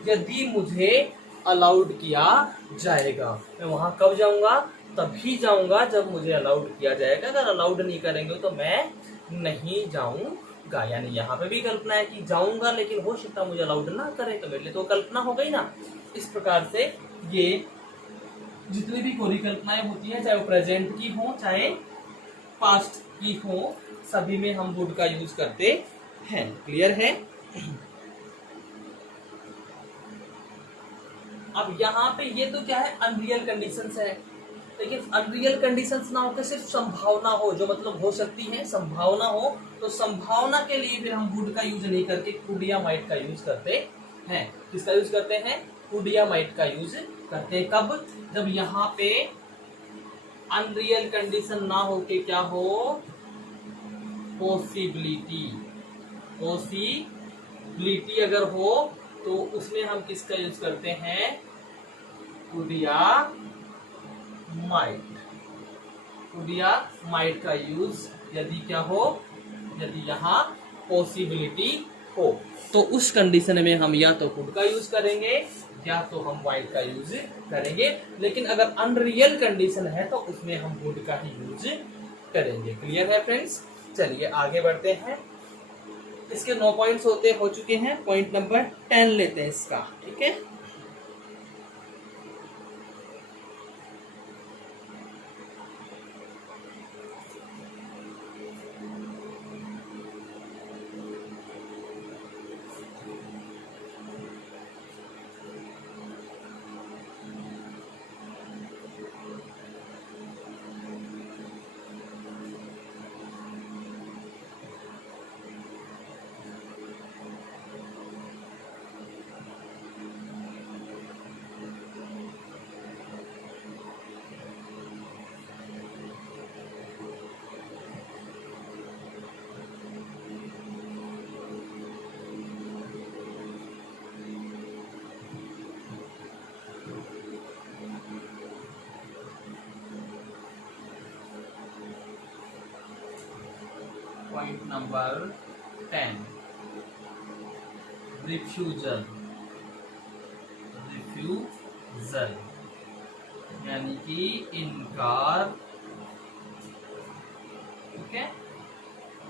यदि मुझे अलाउड किया जाएगा। मैं वहां कब जाऊंगा, तभी जाऊंगा जब मुझे अलाउड किया जाएगा। अगर अलाउड नहीं करेंगे तो मैं नहीं जाऊंगा। यानी यहाँ पे भी कल्पना है कि जाऊंगा, लेकिन हो सकता है मुझे अलाउड ना करे, तो मेरे लिए तो कल्पना हो गई ना। इस प्रकार से ये जितनी भी कोरी कल्पनाएं होती हैं, चाहे वो प्रेजेंट की हो चाहे पास्ट की हो, सभी में हम वुड का यूज करते हैं। क्लियर है? अब यहाँ पे ये तो क्या है, अनरियल कंडीशंस है, लेकिन अनरियल कंडीशंस ना होकर सिर्फ संभावना हो, जो मतलब हो सकती है, संभावना हो, तो संभावना के लिए फिर हम वुड का यूज नहीं करके कुड या माइट का यूज करते हैं। किसका यूज करते हैं? कुड या माइट का यूज करते हैं। कब? जब यहाँ पे अनरियल कंडीशन ना हो के क्या हो, पॉसिबिलिटी अगर हो तो उसमें हम किसका यूज करते हैं? कुड या माइट का यूज यदि क्या हो, यदि यहाँ पॉसिबिलिटी हो, तो उस कंडीशन में हम या तो कुड का यूज करेंगे या तो हम माइट का यूज करेंगे। लेकिन अगर अनरियल कंडीशन है तो उसमें हम वुड का ही यूज करेंगे। क्लियर है फ्रेंड्स? चलिए आगे बढ़ते हैं। इसके 9 पॉइंट्स हो चुके हैं। पॉइंट नंबर 10 लेते हैं इसका। ठीक है, पॉइंट नंबर 10, रिफ्यूजल यानी कि इनकार। ठीक है,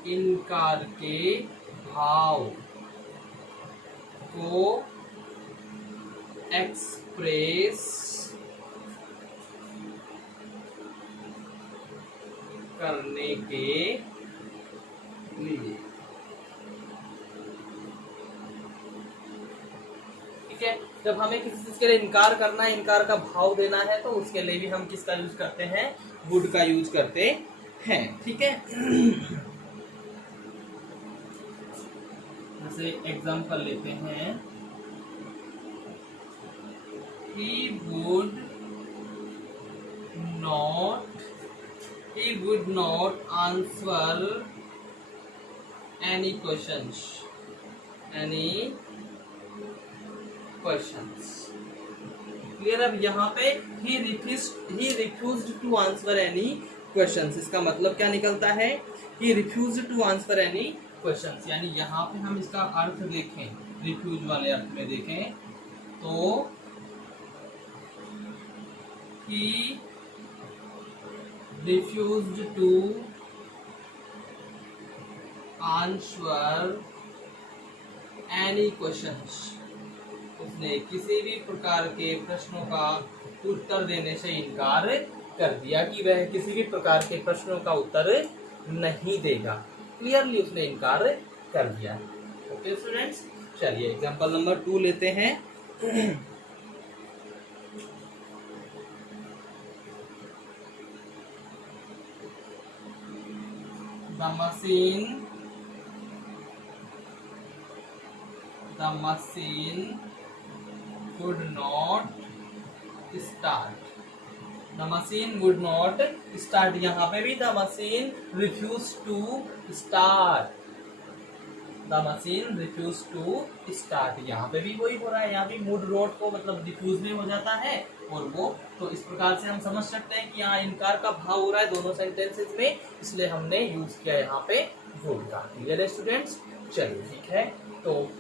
इनकार के भाव को एक्सप्रेस करने के लिए। ठीक है, जब हमें किसी चीज के लिए इनकार करना है, इनकार का भाव देना है, तो उसके लिए भी हम किसका यूज करते हैं? वुड का यूज करते हैं। ठीक है, जैसे एग्जांपल लेते हैं, he would not answer any questions. Clear? अब यहाँ पे he refused to answer any questions, इसका मतलब क्या निकलता है? he refused to answer any questions, यानी यहाँ पे हम इसका अर्थ देखें, रिफ्यूज वाले अर्थ में देखें तो he refused to answer any questions. उसने किसी भी प्रकार के प्रश्नों का उत्तर देने से इनकार कर दिया, कि वह किसी भी प्रकार के प्रश्नों का उत्तर नहीं देगा। क्लियरली उसने इनकार कर दिया। ओके स्टूडेंट्स, चलिए एग्जांपल नंबर 2 लेते हैं। The machine could not start. The machine would not start. यहाँ पे भी the machine refused to start. The machine refused to start. यहाँ पे भी वही हो रहा है, यहाँ भी would not को मतलब रिफ्यूज में हो जाता है और वो, तो इस प्रकार से हम समझ सकते हैं कि यहाँ इनकार का भाव हो रहा है दोनों सेंटेंसेस में, इसलिए हमने यूज किया यहाँ पे would का। क्लियर है स्टूडेंट्स? चलिए ठीक है, तो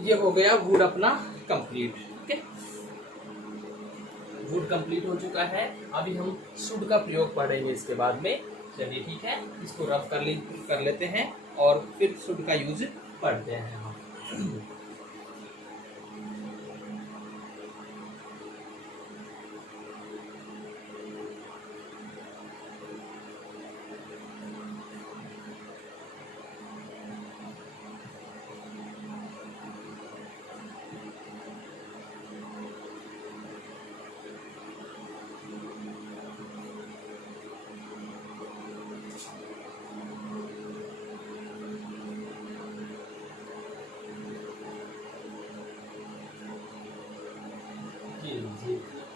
ये हो गया वुड अपना कंप्लीट। ओके, वुड कंप्लीट हो चुका है। अभी हम शुड का प्रयोग पढ़ेंगे इसके बाद में। चलिए ठीक है, इसको रफ कर लेते हैं और फिर शुड का यूज पढ़ते हैं हम।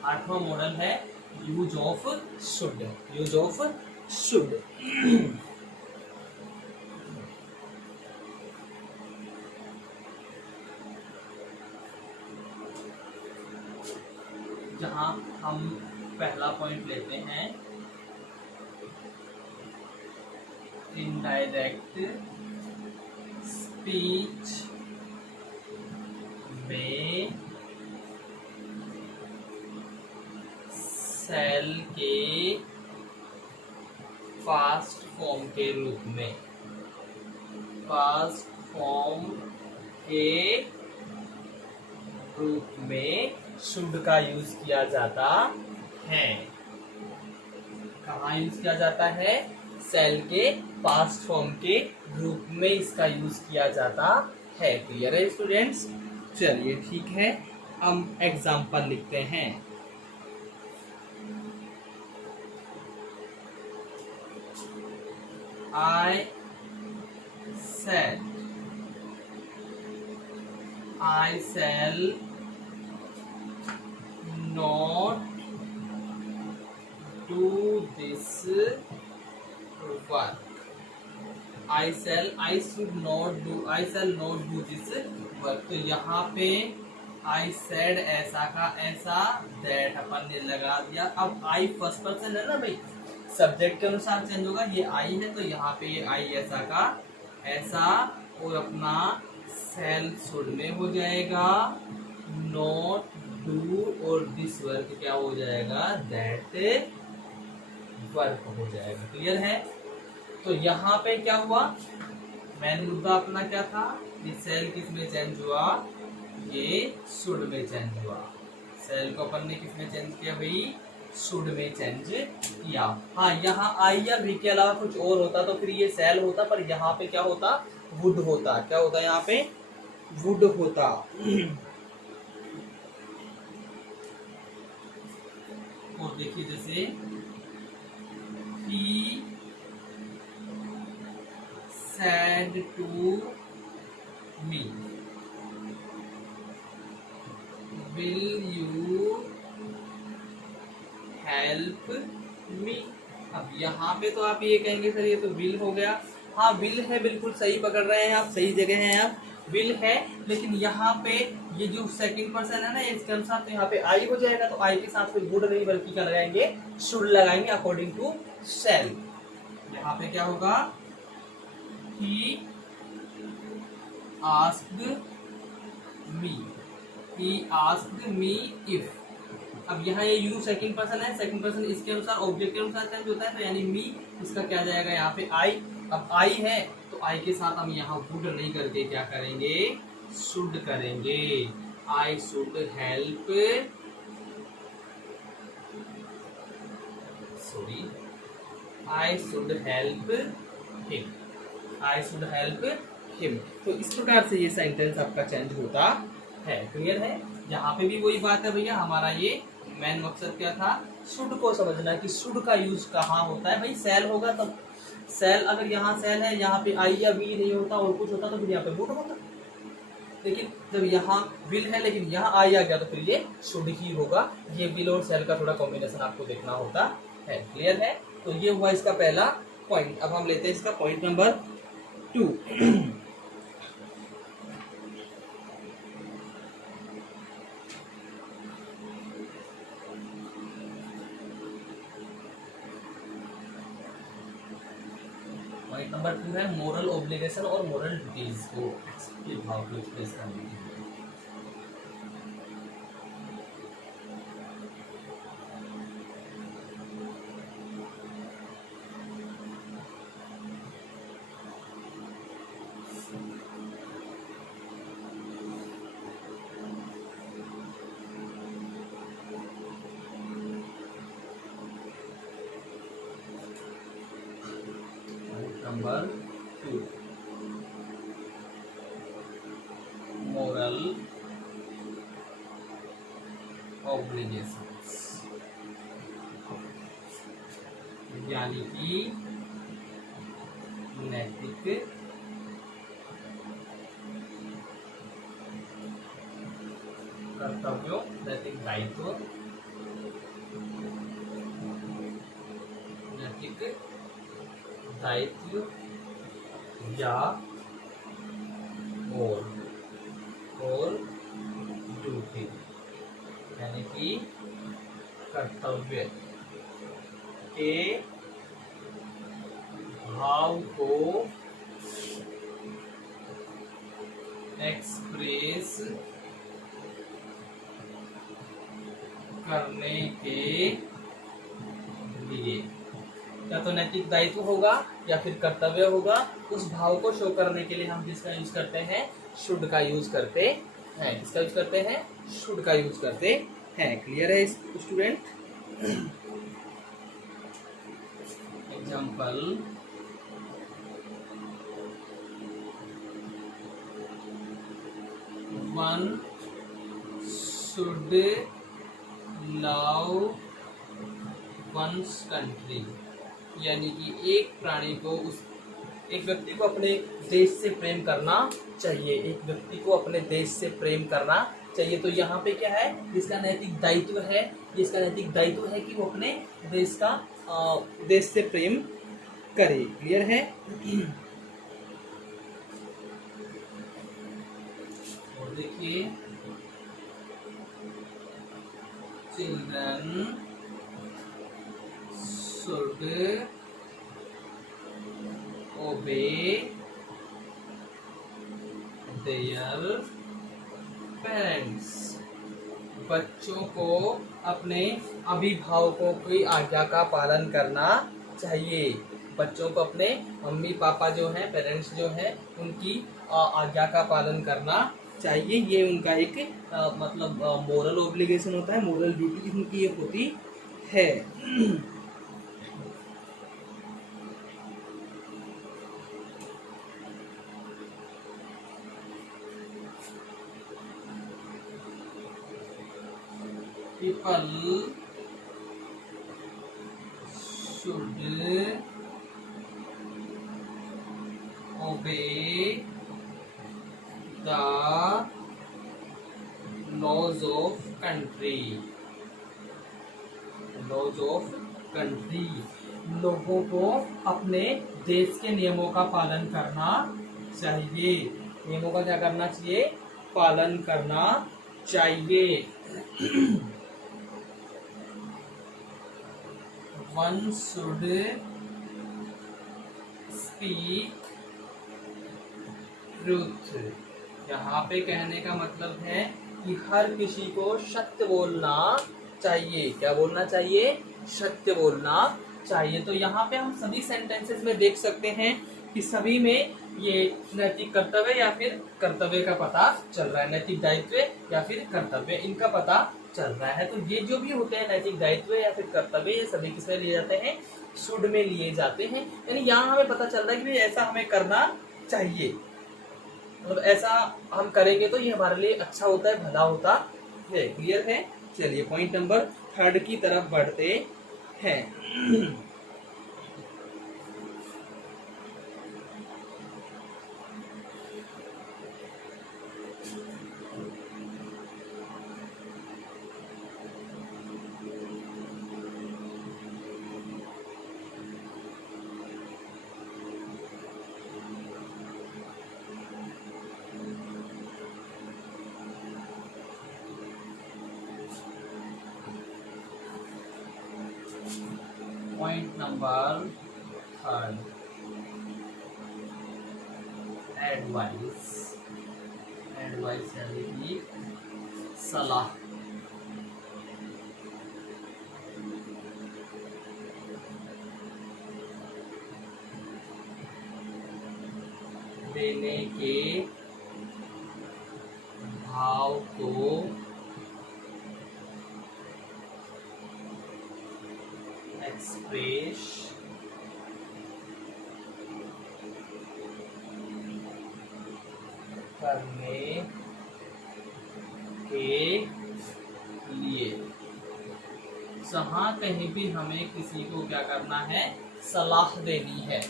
आठवां मॉडल है use of should. Use of should, जहां हम पहला पॉइंट लेते हैं इनडायरेक्ट स्पीच में सेल के पास्ट फॉर्म के रूप में, पास्ट फॉर्म के रूप में शुड का यूज किया जाता है। कहाँ यूज किया जाता है? सेल के पास्ट फॉर्म के रूप में इसका यूज किया जाता है। क्लियर है स्टूडेंट्स? चलिए ठीक है, हम एग्जाम्पल लिखते हैं। I shall not do this work. I shall not do this work। तो यहाँ पे I said ऐसा का ऐसा, that अपन ने लगा दिया। अब I फर्स्ट पर्सन है ना भाई, सब्जेक्ट के अनुसार चेंज होगा। ये आई है तो यहाँ पे ये आई ऐसा का ऐसा, और अपना सेल शुड में हो जाएगा नॉट डू, और दिस वर्क क्या हो जाएगा? दैट वर्क हो जाएगा। क्लियर है? तो यहाँ पे क्या हुआ? मेन मुद्दा अपना क्या था? ये सेल किस में चेंज हुआ? ये शुड में चेंज हुआ। सेल को अपन ने किस में चेंज किया भाई? शुड में चेंज किया। हाँ, यहाँ आई या वी के अलावा कुछ और होता तो फिर ये सेल होता, पर यहाँ पे क्या होता? वुड होता। क्या होता यहाँ पे? वुड होता। और देखिए जैसे he said to me, will you help me. अब यहाँ पे तो आप ये कहेंगे सर ये तो विल हो गया। हाँ विल है, बिल्कुल सही पकड़ रहे हैं आप, सही जगह हैं आप, विल है। लेकिन यहाँ पे ये जो सेकंड पर्सन है ना, इसके अनुसार तो यहाँ पे आई हो जाएगा, तो आई के साथ फिर वुड नहीं बल्कि क्या लगाएंगे? शुड लगाएंगे अकॉर्डिंग टू सेल। यहाँ पे क्या होगा? He asked me if. अब यहाँ ये यू सेकंड पर्सन है, सेकंड पर्सन इसके अनुसार ऑब्जेक्ट के अनुसार चेंज होता है, तो यानी मी इसका क्या जाएगा यहाँ पे? आई। अब आई है तो आई के साथ हम यहाँ वुड नहीं करके क्या करेंगे? शुड करेंगे। I should help, sorry, I should help him. I should help him. तो इस प्रकार से ये सेंटेंस आपका चेंज होता है। क्लियर है? यहाँ पे भी वही बात है भैया, हमारा ये मेन मकसद क्या था, शुड को समझना कि शुड का यूज कहाँ होता है। भाई सेल होगा तब, सेल अगर यहाँ सेल है, यहाँ पे आई या बी नहीं होता और कुछ होता तो फिर यहाँ पे वुड होता, लेकिन जब यहाँ विल है लेकिन यहाँ आई आ गया तो फिर ये शुड ही होगा। ये विल और सेल का थोड़ा कॉम्बिनेशन आपको देखना होता है। क्लियर है? तो ये हुआ इसका पहला पॉइंट। अब हम लेते हैं इसका पॉइंट नंबर 2। पॉइंट नंबर 2 है मोरल ऑब्लिगेशन और मोरल ड्यूटीज को के भाव को एक्सप्रेस करने के लिए। नंबर 2 मोरल ऑब्लिगेशंस, यानी कि नैतिक कर्तव्यों, नैतिक दायित्व, नैतिक दायित्व या और ड्यूटी, यानी कि कर्तव्य के भाव को एक्सप्रेस करने के लिए, या तो नैतिक दायित्व होगा या फिर कर्तव्य होगा, उस भाव को शो करने के लिए हम किसका यूज करते हैं, शुड का यूज करते हैं। किसका यूज करते हैं, शुड का यूज करते हैं। क्लियर है student? Example, one should love one's country, यानी कि एक प्राणी को एक व्यक्ति को अपने देश से प्रेम करना चाहिए, एक व्यक्ति को अपने देश से प्रेम करना चाहिए। तो यहाँ पे क्या है, इसका नैतिक दायित्व है, इसका नैतिक दायित्व है कि वो अपने देश से प्रेम करे। क्लियर है? और देखिए, children should obey their parents, बच्चों को अपने अभिभावकों की आज्ञा का पालन करना चाहिए। बच्चों को अपने मम्मी पापा जो हैं, पेरेंट्स जो हैं, उनकी आज्ञा का पालन करना चाहिए। ये उनका एक मतलब मोरल ऑब्लिगेशन होता है, मोरल ड्यूटी उनकी ये होती है। People should obey the laws of country. Laws of country, लोगों को अपने देश के नियमों का पालन करना चाहिए। नियमों का क्या करना चाहिए, पालन करना चाहिए। One should speak truth, यहाँ पे कहने का मतलब है कि हर किसी को सत्य बोलना चाहिए। क्या बोलना चाहिए, सत्य बोलना चाहिए। तो यहाँ पे हम सभी सेंटेंसेस में देख सकते हैं कि सभी में ये नैतिक कर्तव्य या फिर कर्तव्य का पता चल रहा है, नैतिक दायित्व या फिर कर्तव्य, इनका पता चल रहा है। तो ये जो भी होते हैं नैतिक दायित्व या फिर कर्तव्य, ये सभी किसमें लिए जाते हैं, शुड में लिए जाते हैं। यानी यहाँ हमें पता चल रहा है कि भाई ऐसा हमें करना चाहिए, मतलब ऐसा हम करेंगे तो ये हमारे लिए अच्छा होता है, भला होता है। क्लियर है? चलिए पॉइंट नंबर 3 की तरफ बढ़ते हैं। Point number 3, advice. एडवाइस यानी कि सलाह। देने के भाव को एक्सप्रेस करने के लिए। जहाँ कहीं भी हमें किसी को क्या करना है, सलाह देनी है,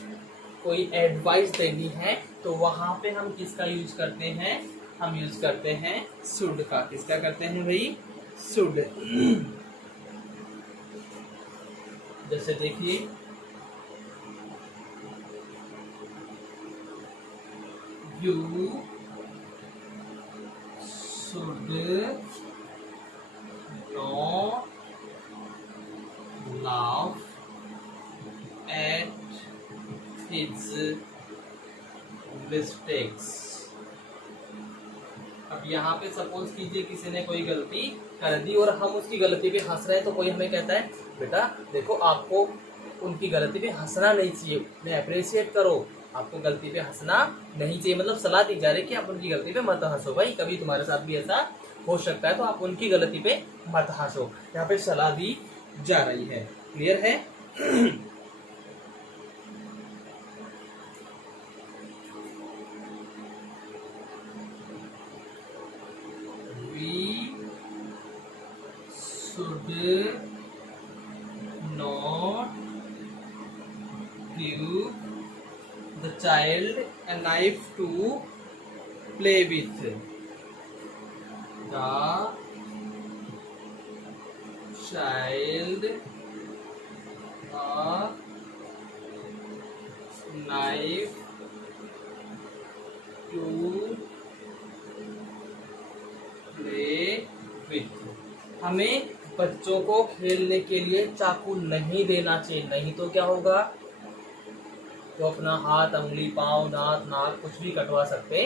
कोई एडवाइस देनी है, तो वहां पे हम किसका यूज करते हैं? हम यूज करते हैं शुड का। किसका करते हैं भाई? शुड। जैसे देखिए, you should not laugh at his mistakes। अब यहाँ पे सपोज कीजिए किसी ने कोई गलती कर दी और हम उसकी गलती पे हंस रहे हैं, तो कोई हमें कहता है बेटा देखो आपको उनकी गलती पे हंसना नहीं चाहिए, उन्हें अप्रिशिएट करो, आपको गलती पे हंसना नहीं चाहिए। मतलब सलाह दी जा रही है कि आप उनकी गलती पे मत हंसो। भाई कभी तुम्हारे साथ भी ऐसा हो सकता है, तो आप उनकी गलती पे मत हंसो। यहाँ पे सलाह दी जा रही है। क्लियर है? We should not give the child a knife to play with. The child a knife to play with। हमें बच्चों को खेलने के लिए चाकू नहीं देना चाहिए, नहीं तो क्या होगा, तो अपना हाथ, उंगली, पाँव, दांत, नाक कुछ भी कटवा सकते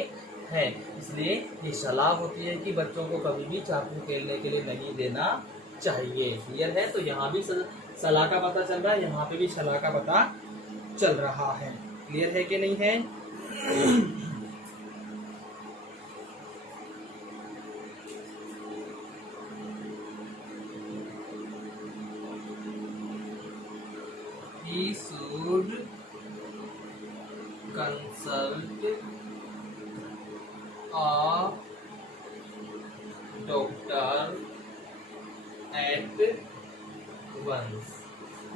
हैं। इसलिए ये सलाह होती है कि बच्चों को कभी भी चाकू खेलने के लिए नहीं देना चाहिए। क्लियर है? तो यहाँ भी सलाह का पता चल रहा है, यहाँ पे भी सलाह का पता चल रहा है। क्लियर है कि नहीं है? He should consult a doctor at once।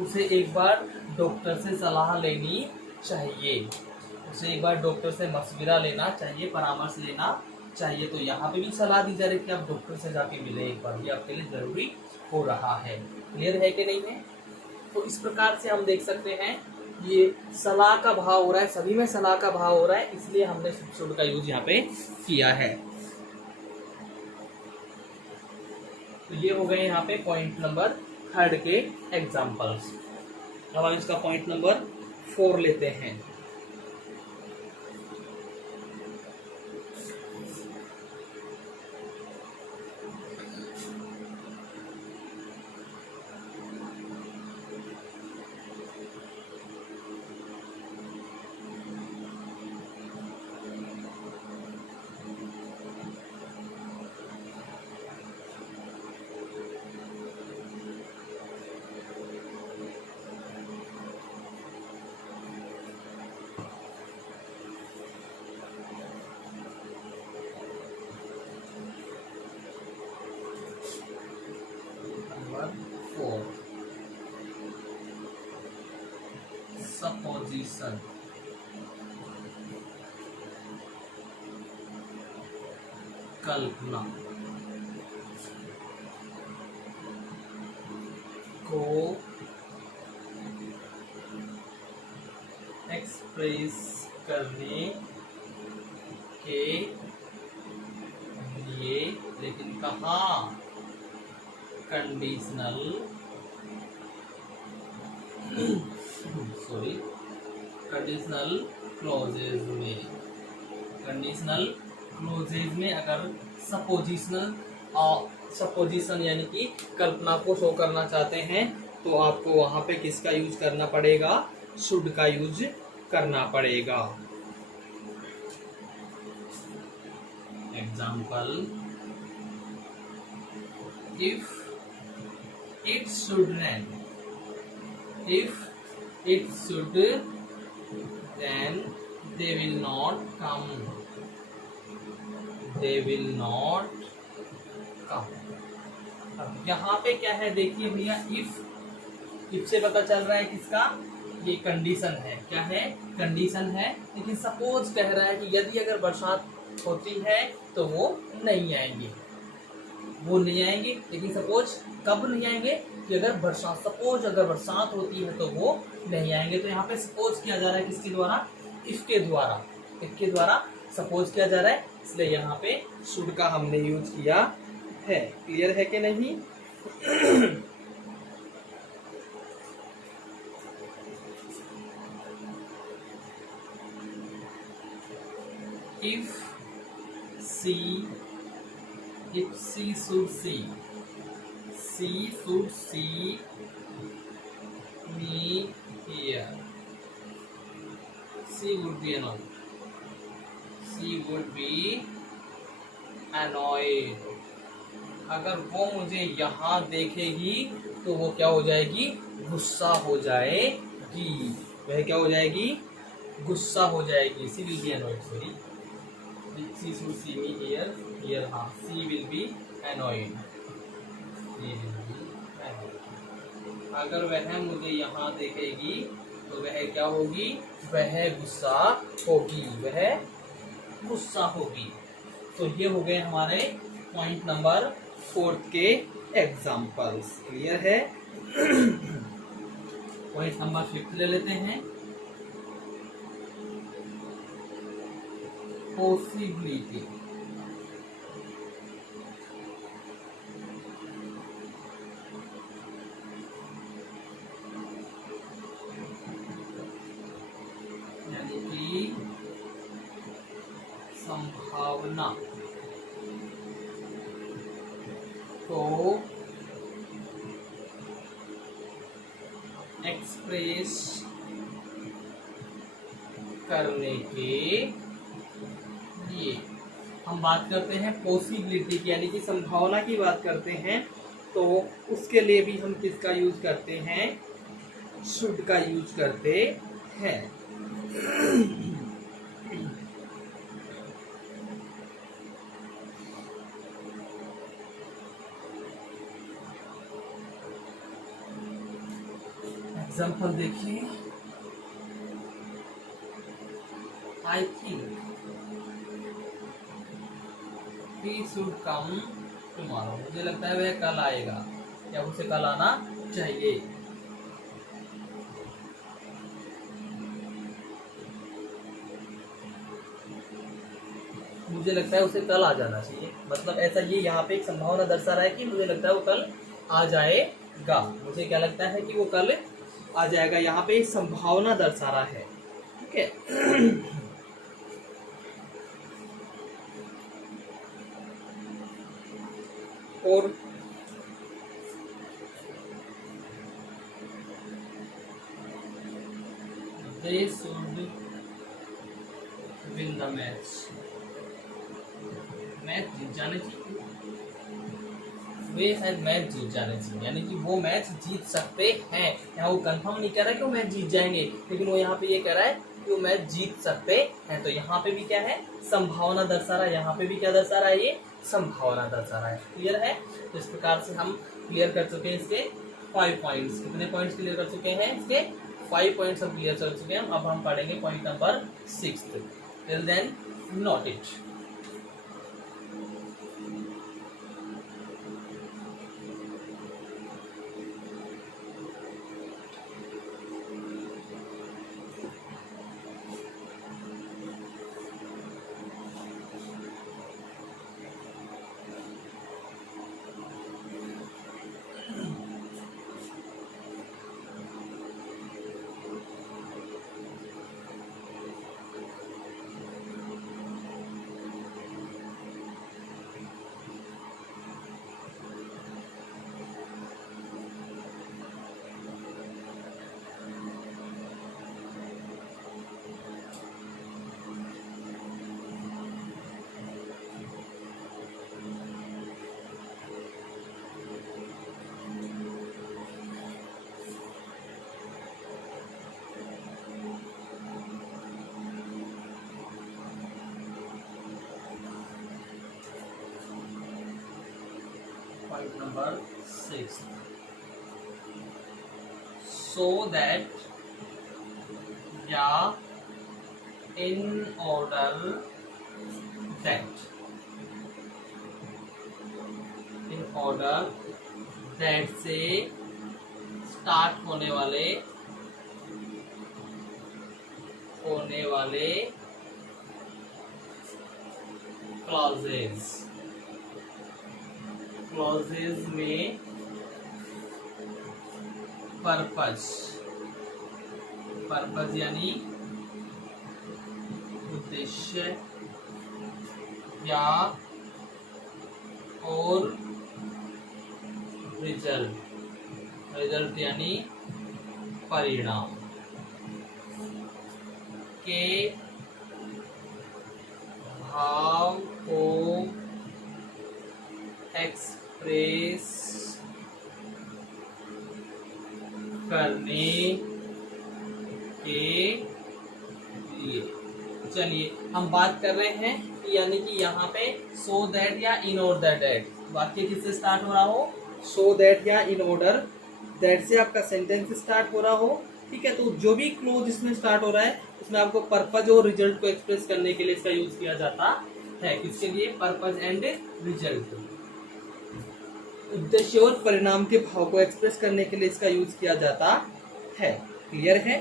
उसे एक बार डॉक्टर से सलाह लेनी चाहिए, उसे एक बार डॉक्टर से मशविरा लेना चाहिए, परामर्श लेना चाहिए। तो यहाँ पे भी सलाह दी जा रही है कि आप डॉक्टर से जाके मिले एक बार, ये आपके लिए जरूरी हो रहा है। क्लियर है कि नहीं है? तो इस प्रकार से हम देख सकते हैं ये सलाह का भाव हो रहा है, सभी में सलाह का भाव हो रहा है, इसलिए हमने शुड का यूज यहाँ पे किया है। तो ये हो गए यहाँ पे पॉइंट नंबर 3 के एग्जाम्पल्स। अब हम इसका पॉइंट नंबर 4 लेते हैं। Number 4 supposition. कल्पना को एक्सप्रेस करने के लिए, लेकिन कहाँ, कंडीशनल कंडीशनल क्लॉजेज में, कंडीशनल क्लॉजेज में अगर सपोजिशन यानी कि कल्पना को शो करना चाहते हैं तो आपको वहां पे किसका यूज करना पड़ेगा, शुड का यूज करना पड़ेगा। Example, if it should rain, if it should then they will not come, they will not come। अब यहाँ पे क्या है देखिए भैया, इफ से पता चल रहा है किसका, ये कंडीशन है, क्या है, कंडीशन है। लेकिन सपोज कह रहा है कि यदि अगर बरसात होती है तो वो नहीं आएंगे, वो नहीं आएंगे। लेकिन सपोज कब नहीं आएंगे, कि अगर बरसात होती है तो वो नहीं आएंगे। तो यहाँ पे सपोज किया जा रहा है किसके द्वारा, इफ के द्वारा सपोज किया जा रहा है, इसलिए यहाँ पे शुड का हमने यूज किया है। क्लियर है कि नहीं? if she should see me here, she would be annoyed, अगर वो मुझे यहाँ देखेगी तो वो क्या हो जाएगी, गुस्सा हो जाएगी। वह क्या हो जाएगी, गुस्सा हो जाएगी। She will be annoyed, sorry, she should see me here, हाँ, सी विल बी अनॉयड, अगर वह मुझे यहाँ देखेगी तो वह क्या होगी, वह गुस्सा होगी। तो ये हो गए हमारे पॉइंट नंबर 4 के एग्जाम्पल्स। क्लियर है? पॉइंट नंबर 5 ले लेते हैं, पॉसिबिलिटी। यानी कि संभावना को एक्सप्रेस करने के लिए हम बात करते हैं पॉसिबिलिटी की, यानी कि संभावना की बात करते हैं। तो उसके लिए भी हम किसका यूज करते हैं, शुड का यूज करते हैं। एग्जाम्पल देखिए, I think he should come tomorrow, मुझे लगता है वह कल आएगा, या उसे कल आना चाहिए। मुझे लगता है उसे कल आ जाना चाहिए, मतलब ऐसा ये यहाँ पे एक संभावना दर्शा रहा है कि मुझे लगता है वो कल आ जाएगा। मुझे क्या लगता है कि वो कल आ जाएगा, यहाँ पे एक संभावना दर्शा रहा है। ठीक है? और they should win the match जीत जाने चाहिए, वे शायद मैच जीत जाने चाहिए, यानी कि वो मैच जीत सकते हैं। यहाँ वो कंफर्म नहीं कह रहा कि वो मैच जीत जाएंगे, लेकिन वो यहाँ पे ये कह रहा है कि वो मैच जीत सकते हैं। तो यहाँ पे भी क्या है, संभावना दर्शा रहा है। यहाँ पे भी क्या दर्शा रहा है, ये संभावना दर्शा रहा है। क्लियर है? तो इस प्रकार से हम क्लियर कर चुके हैं इसके 5 पॉइंट्स। कितने पॉइंट्स क्लियर कर चुके हैं? इसके 5 पॉइंट्स हम क्लियर कर चुके हैं। अब हम पढ़ेंगे point number 6। Till then note it. Point number 6. So that, yeah, in order that, से स्टार्ट होने वाले क्लॉजेज में पर्पज यानी उद्देश्य या और रिजल्ट यानी परिणाम के भाव को एक्सप्रेस करने के लिए। चलिए हम बात कर रहे हैं कि यानी कि यहाँ पे सो दैट या इन ऑर्डर दैट वाक्य किससे स्टार्ट हो रहा हो? सो दैट या इन ऑर्डर दैट से आपका सेंटेंस स्टार्ट हो रहा हो। ठीक है, तो जो भी क्लोज इसमें स्टार्ट हो रहा है उसमें आपको पर्पज और रिजल्ट को एक्सप्रेस करने के लिए इसका यूज किया जाता है। किसके लिए? पर्पज एंड रिजल्ट, उद्देश्य और परिणाम के भाव को एक्सप्रेस करने के लिए इसका यूज किया जाता है। क्लियर है?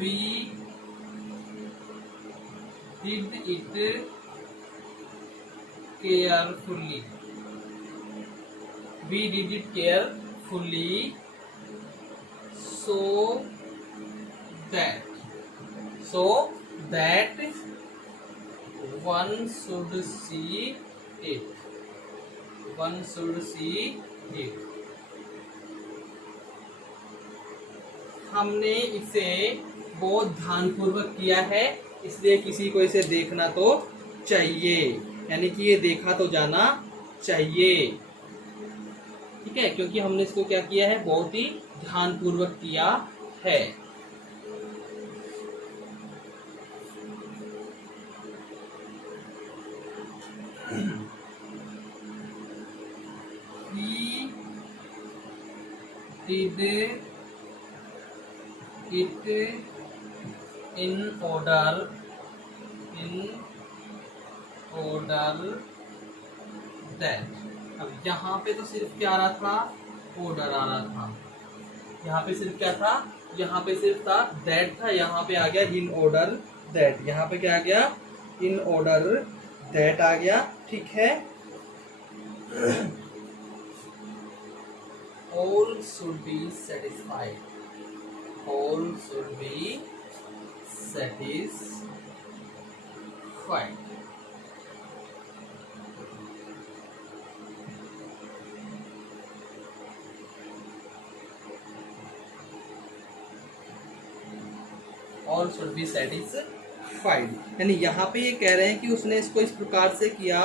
We did it carefully. We did it carefully so that one should see it. हमने इसे बहुत ध्यानपूर्वक किया है, इसलिए किसी को इसे देखना तो चाहिए, यानी कि ये देखा तो जाना चाहिए। ठीक है, क्योंकि हमने इसको क्या किया है? बहुत ही ध्यानपूर्वक किया है। He did it in order that। अब यहाँ पे तो सिर्फ क्या आ रहा था? ऑर्डर आ रहा था। यहाँ पे सिर्फ क्या था? यहाँ पे सिर्फ था दैट था, यहाँ पे आ गया इन ऑर्डर दैट। यहाँ पे क्या आ गया? इन ऑर्डर दैट आ गया। ठीक है, all should be satisfied. All should be satisfied. All should be satisfied, यानी यहाँ पे ये कह रहे हैं कि उसने इसको इस प्रकार से किया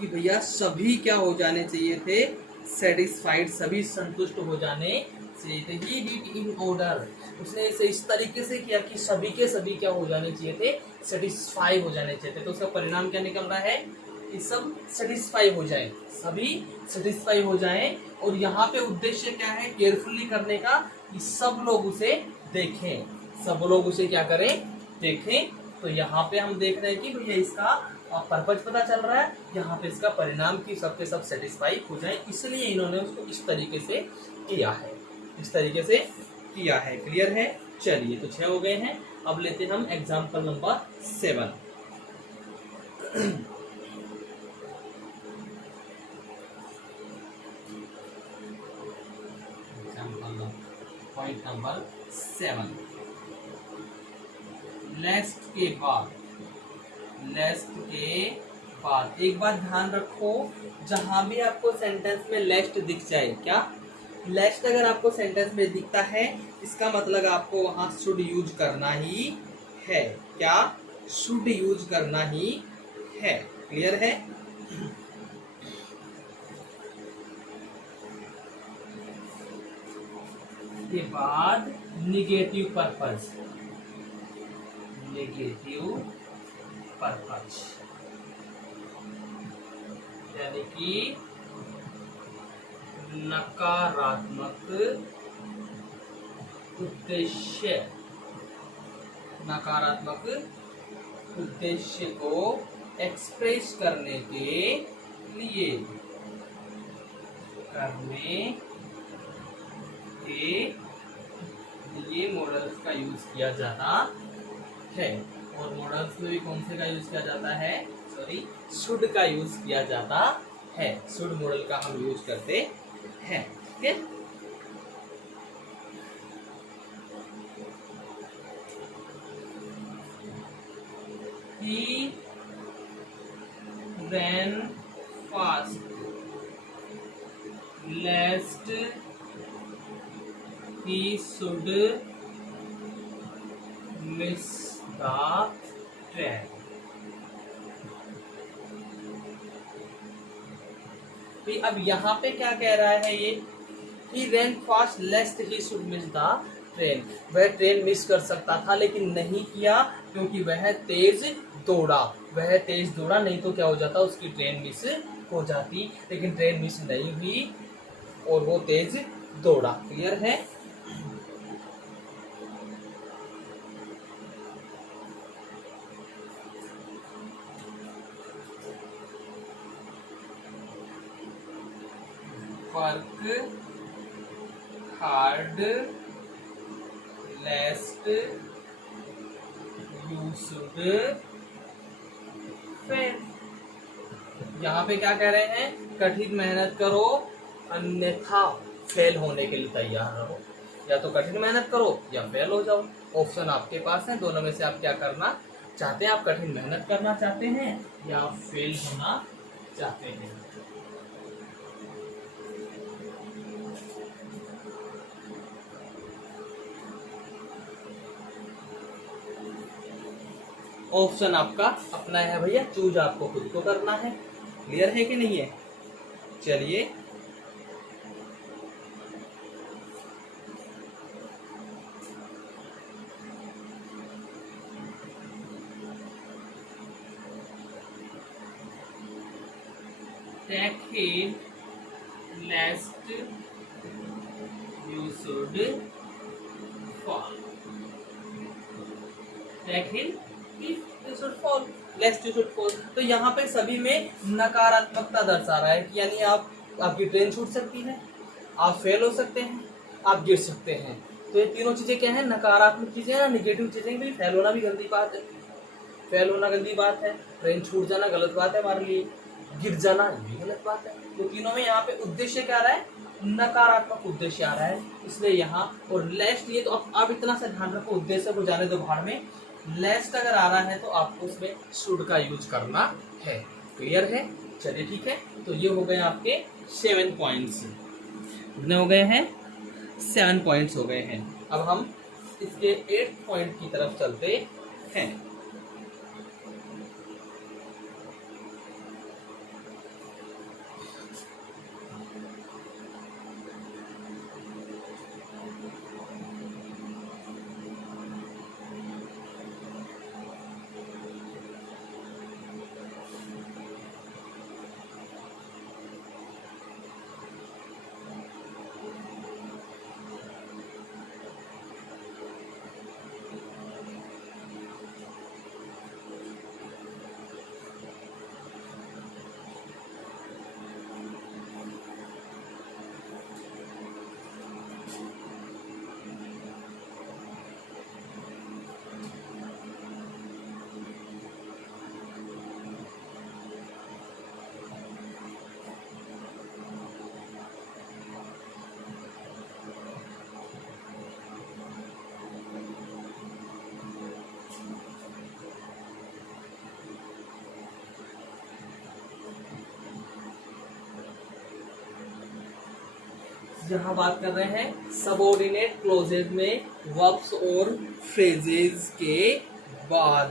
कि भैया सभी क्या हो जाने चाहिए थे? सेटिस्फाइड, सभी संतुष्ट हो जाने it, he did in order, उसने इसे इस तरीके से किया कि सभी के सभी क्या हो जाने चाहिए थे, सेटिस्फाई हो जाने चाहिए थे। तो उसका परिणाम क्या निकल रहा है कि सब सेटिस्फाई हो जाए, सभी सेटिस्फाई हो जाए। और यहाँ पे उद्देश्य क्या है केयरफुली करने का, कि सब लोग उसे देखें, सब लोग उसे क्या करें, देखें। तो यहाँ पे हम देख रहे हैं कि भैया इसका पर्पज पता चल रहा है, यहाँ पे इसका परिणाम की सबके सब सेटिस्फाई हो जाए, इसलिए इन्होंने उसको इस तरीके से किया है, इस तरीके से किया है। क्लियर है? चलिए, तो 6 हो गए हैं। अब लेते हैं हम एग्जाम्पल नंबर 7। पॉइंट नंबर 7, लेस्ट के बाद, लेस्ट के बाद एक बात ध्यान रखो, जहां भी आपको सेंटेंस में लेस्ट दिख जाए, क्या लेस्ट अगर आपको सेंटेंस में दिखता है, इसका मतलब आपको वहां शुड यूज करना ही है। क्या शुड यूज करना ही है। क्लियर है? के बाद निगेटिव पर्पस, नेगेटिव पर्पस यानी कि नकारात्मक उद्देश्य, नकारात्मक उद्देश्य को एक्सप्रेस करने के लिए, मॉडल्स का यूज किया जाता है। और मॉडल्स में भी कौन से का यूज किया जाता है, सॉरी शुड का यूज किया जाता है। शुड मॉडल का हम यूज करते हैं। ठीक है? He ran fast lest he should miss the train। अब यहाँ पे क्या कह रहा है ये, He ran fast lest he should miss the train। वह ट्रेन मिस कर सकता था लेकिन नहीं किया, क्योंकि वह तेज दौड़ा, वह तेज दौड़ा, नहीं तो क्या हो जाता, उसकी ट्रेन मिस हो जाती। लेकिन ट्रेन मिस नहीं हुई और वो तेज दौड़ा। क्लियर है? Work hard लेस्ट you should fail. यहाँ पे क्या कह रहे हैं, कठिन मेहनत करो अन्यथा फेल होने के लिए तैयार रहो। या तो कठिन मेहनत करो या फेल हो जाओ, ऑप्शन आपके पास है। दोनों में से आप क्या करना चाहते हैं, आप कठिन मेहनत करना चाहते हैं या आप फेल होना चाहते हैं। ऑप्शन आपका अपना है भैया, चूज आपको खुद को करना है। क्लियर है कि नहीं है? चलिए, take it lest you should fall। take it you should fall lest you should fall। तो यहाँ पे सभी में नकारात्मकता दर्शा रहा है कि यानी आपकी ट्रेन छूट सकती है, आप फेल हो सकते हैं, आप गिर सकते हैं। तो ये तीनों चीजें क्या है, नकारात्मक चीजें ना, निगेटिव चीजें। भी फेल होना भी गंदी बात है, फेल होना गंदी बात है, ट्रेन छूट जाना गलत बात है हमारे लिए, गिर जाना भी गलत बात है। तो तीनों में यहाँ पे उद्देश्य क्या आ रहा है, नकारात्मक उद्देश्य आ रहा है, इसलिए यहाँ। और लेस्ट, ये तो आप इतना सा ध्यान रखो, उद्देश्य को जाने दो भाड़ में। लेस्ट अगर आ रहा है तो आपको उसमें शुड का यूज करना है। क्लियर है? चलिए ठीक है। तो ये हो गए आपके 7 पॉइंट्स। कितने हो गए हैं? 7 पॉइंट्स हो गए हैं। अब हम इसके 8th पॉइंट की तरफ चलते हैं। यहाँ बात कर रहे हैं सबऑर्डिनेट क्लोजेज में वर्ब्स और फ्रेजेस के बाद।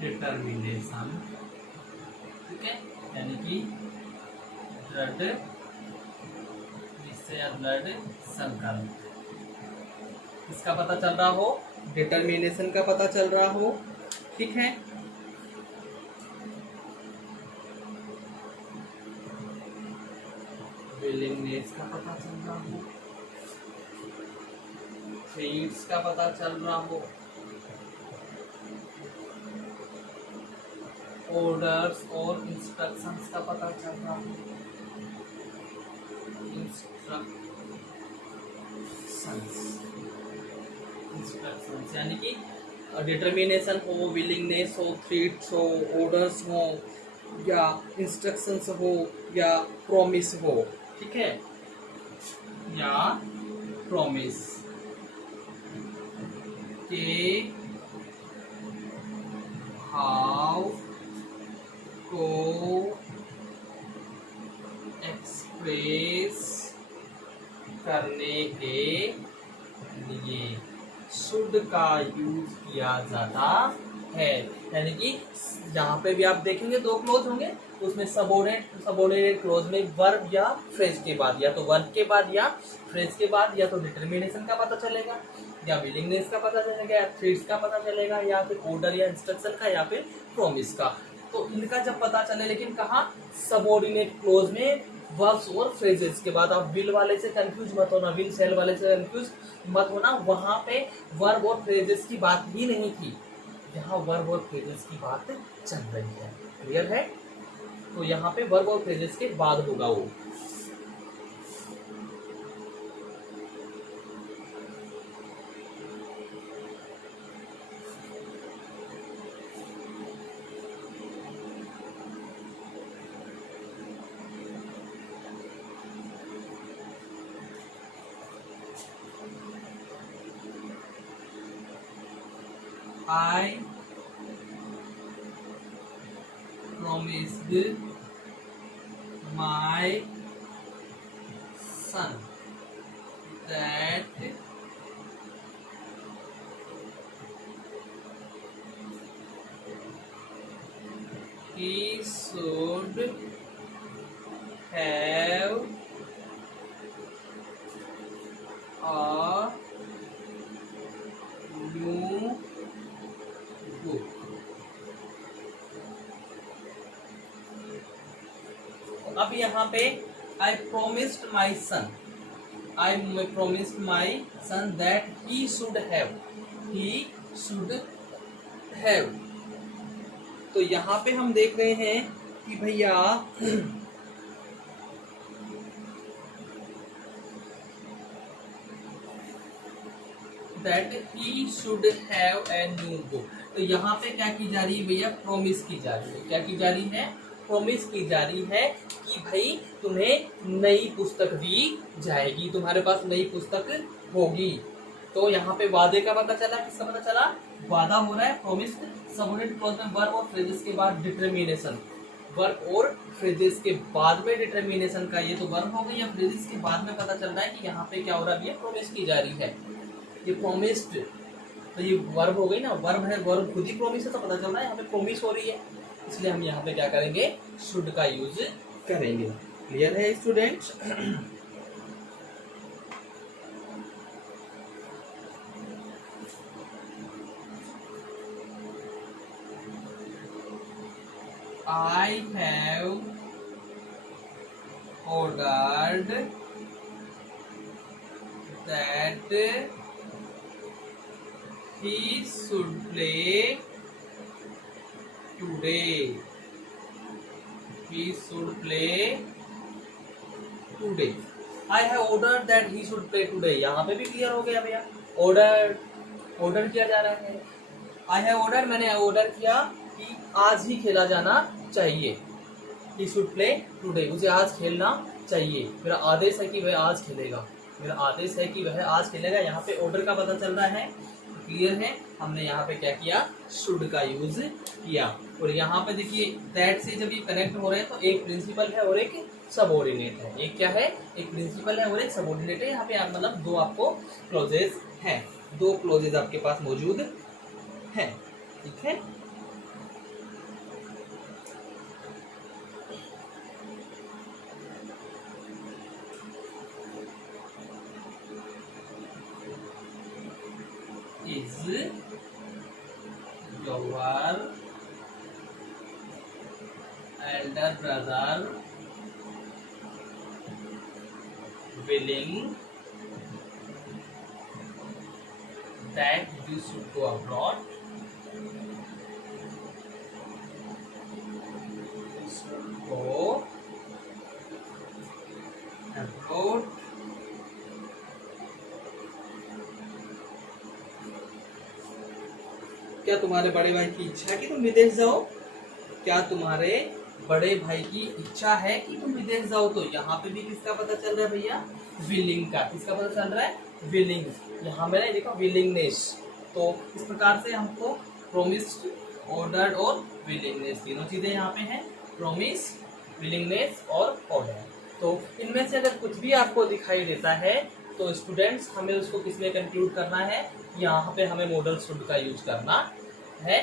डिटर्मिनेशन, ठीक है, यानी कि ब्लड निश्चय ब्लड संकल्प, इसका पता चल रहा हो, डिटर्मिनेशन का पता चल रहा हो, ठीक है। विलिंगनेस का पता चल रहा हो, ट्रीट्स का पता चल रहा हो, ऑर्डर्स और इंस्ट्रक्शंस का पता चल रहा हो, इंस्ट्रक्शंस यानी कि डिटर्मिनेशन हो, विलिंगनेस हो, थ्रेट्स हो, ऑर्डर्स हो, या इंस्ट्रक्शंस हो, या प्रॉमिस हो, ठीक है, या प्रॉमिस के भाव को एक्सप्रेस करने के लिए शुड का यूज किया जाता है। यानी कि जहाँ पे भी आप देखेंगे दो क्लोज होंगे, उसमें सबऑर्डिनेट क्लोज में वर्ब या फ्रेज के बाद, या तो वर्ब के बाद या फ्रेज के बाद, या तो डिटर्मिनेशन का पता चलेगा, या विलिंगनेस का पता चलेगा, या थ्रेड्स का पता चलेगा, या फिर ऑर्डर या इंस्ट्रक्शन का, या फिर प्रॉमिस का। तो इनका जब पता चले, लेकिन कहाँ, सबऑर्डिनेट क्लोज में वर्ब्स और फ्रेजेस के बाद। आप विल वाले से कंफ्यूज मत होना, विल सेल वाले से कंफ्यूज मत होना, वहां पे वर्ब और फ्रेजेस की बात ही नहीं थी, यहाँ वर्ब और फ्रेजेस की बात चल रही है। क्लियर है? तो यहाँ पे वर्ब और फ्रेजेस के बाद होगा वो। I promised my son that he should have a new book. अब यहाँ पे I promised my son, I promised my son that he should have, तो यहाँ पे हम देख रहे हैं कि भैया that he should have a new book, तो यहाँ पे क्या की जा रही है भैया, प्रॉमिस की जा रही है। क्या की जा रही है? प्रॉमिस की जा रही है कि भाई तुम्हें नई पुस्तक दी जाएगी, तुम्हारे पास नई पुस्तक होगी। तो यहाँ पे वादे का पता चला, किसका पता चला? वादा हो रहा है, प्रॉमिस। सबऑर्डिनेट क्लॉज में वर्ब और फ्रेजेस के बाद डिटरमिनेशन, वर्ब और फ्रेजेस के बाद में डिटरमिनेशन का, ये तो वर्ब हो गई, या फ्रेजेस के बाद में पता चल रहा है कि यहाँ पे क्या हो रहा है, ये प्रॉमिस की जा रही है, ये प्रॉमिस्ड, तो ये वर्ब हो गई ना, वर्ब है, वर्ब खुद ही प्रॉमिस है, तो पता चल रहा है यहाँ पे प्रॉमिस हो रही है, इसलिए हम यहाँ पे क्या करेंगे, शुड का यूज करेंगे। क्लियर है students? I have ordered that he should play today. He should play today. I have ordered that he should play today. यहाँ पे भी क्लियर हो गया भैया, ऑर्डर किया जा रहा है। I have ordered, मैंने ऑर्डर किया कि आज ही खेला जाना चाहिए। He should play today, उसे आज खेलना चाहिए, मेरा आदेश है कि वह आज खेलेगा। मेरा आदेश है कि वह आज खेलेगा। यहाँ पे ऑर्डर का पता चल रहा है, क्लियर है। हमने यहाँ पे क्या किया, शुड का यूज किया। और यहाँ पे देखिए दैट से जब ये कनेक्ट हो रहे हैं तो एक प्रिंसिपल है और एक सबऑर्डिनेट है। एक क्या है, एक प्रिंसिपल है और एक सबऑर्डिनेट है। यहाँ पे आप मतलब दो आपको क्लोजेज हैं, दो क्लोजेज आपके पास मौजूद हैं, ठीक है। Is your Elder brother willing that you should go abroad? You should go abroad. क्या तुम्हारे बड़े भाई की इच्छा है कि तुम विदेश जाओ? क्या तुम्हारे बड़े भाई की इच्छा है कि तुम विदेश जाओ? तो यहाँ पे भी किसका पता चल रहा है भैया, विलिंग का। किसका पता चल रहा है, विलिंग। यहाँ मैंने देखा विलिंगनेस। तो इस प्रकार से हमको प्रोमिस्ड, ऑर्डर्ड और विलिंगनेस तीनों चीजें यहाँ पे हैं, प्रोमिस, विलिंगनेस और ऑर्डर। तो इनमें से अगर कुछ भी आपको दिखाई देता है तो स्टूडेंट्स हमें उसको किसमें कंक्लूड करना है, यहाँ पे हमें मॉडल शुड का यूज करना है।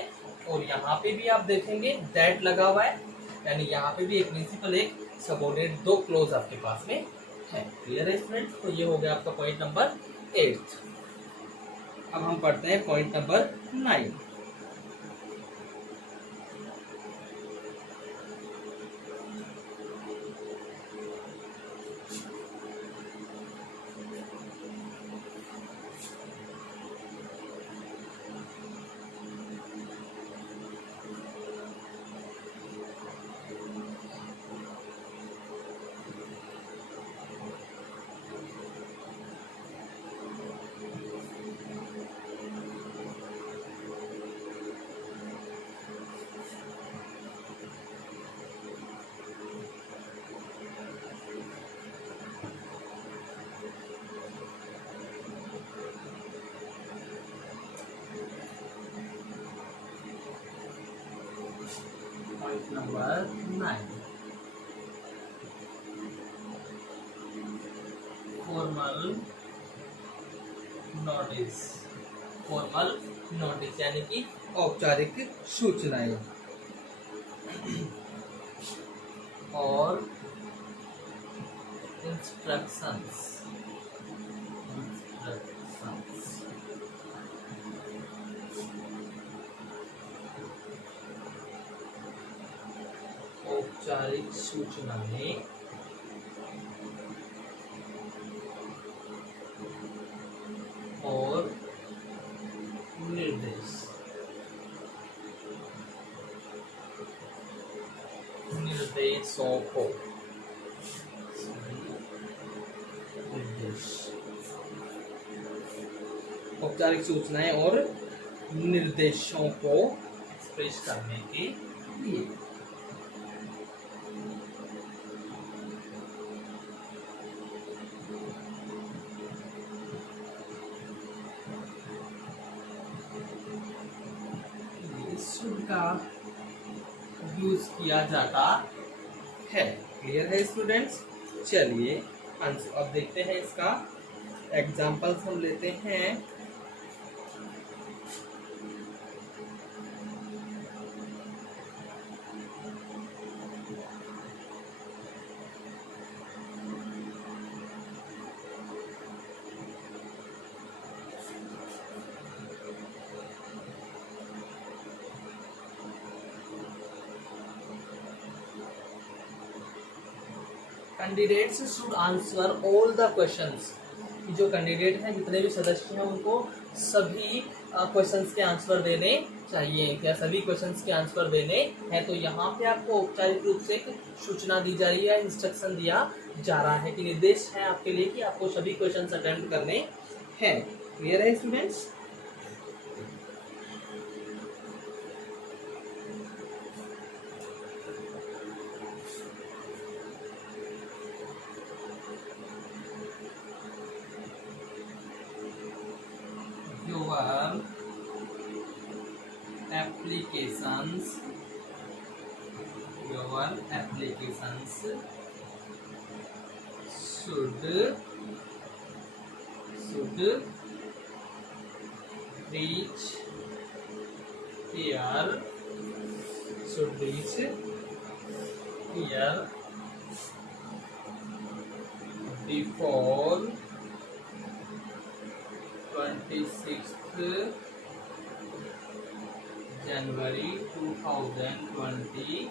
और यहाँ पे भी आप देखेंगे दैट लगा हुआ है, यानी यहाँ पे भी एक प्रिंसिपल एक सबऑर्डिनेट, दो क्लोज आपके पास में है। क्लियर है स्टूडेंट्स? तो ये हो गया आपका पॉइंट नंबर 8। अब हम पढ़ते हैं point number 9। Point number 9. Formal notice. Formal notice यानी कि औपचारिक सूचनाएं और इंस्ट्रक्शंस। औपचारिक सूचनाएं और निर्देश। निर्देशों को, निर्देश, औपचारिक सूचनाएं और निर्देशों को एक्सप्रेस करने के लिए। का यूज किया जाता है। क्लियर है स्टूडेंट्स? चलिए अब देखते हैं इसका एग्जांपल्स हम लेते हैं। Candidates should answer all the questions. जो कैंडिडेट हैं, जितने भी सदस्य हैं, उनको सभी क्वेश्चंस के आंसर देने चाहिए। क्या सभी क्वेश्चंस के आंसर देने हैं? तो यहाँ पे आपको औपचारिक रूप से एक सूचना दी जा रही है, इंस्ट्रक्शन दिया जा रहा है कि निर्देश है आपके लिए कि आपको सभी क्वेश्चंस अटेम्प्ट करने हैं। क्लियर है students? applications should reach here before 26th January 2022।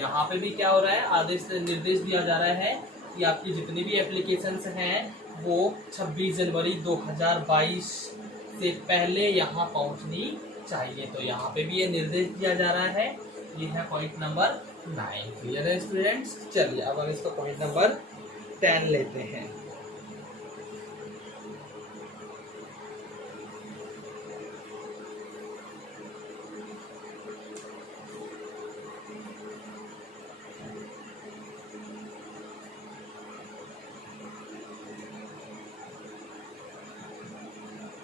यहाँ पे भी क्या हो रहा है, आदेश निर्देश दिया जा रहा है कि आपकी जितनी भी एप्लीकेशंस हैं वो 26 जनवरी 2022 से पहले यहाँ पहुँचनी चाहिए। तो यहाँ पे भी ये निर्देश दिया जा रहा है। ये है पॉइंट नंबर 9। क्लियर है स्टूडेंट्स? चलिए अब हम इसका पॉइंट नंबर 10 लेते हैं।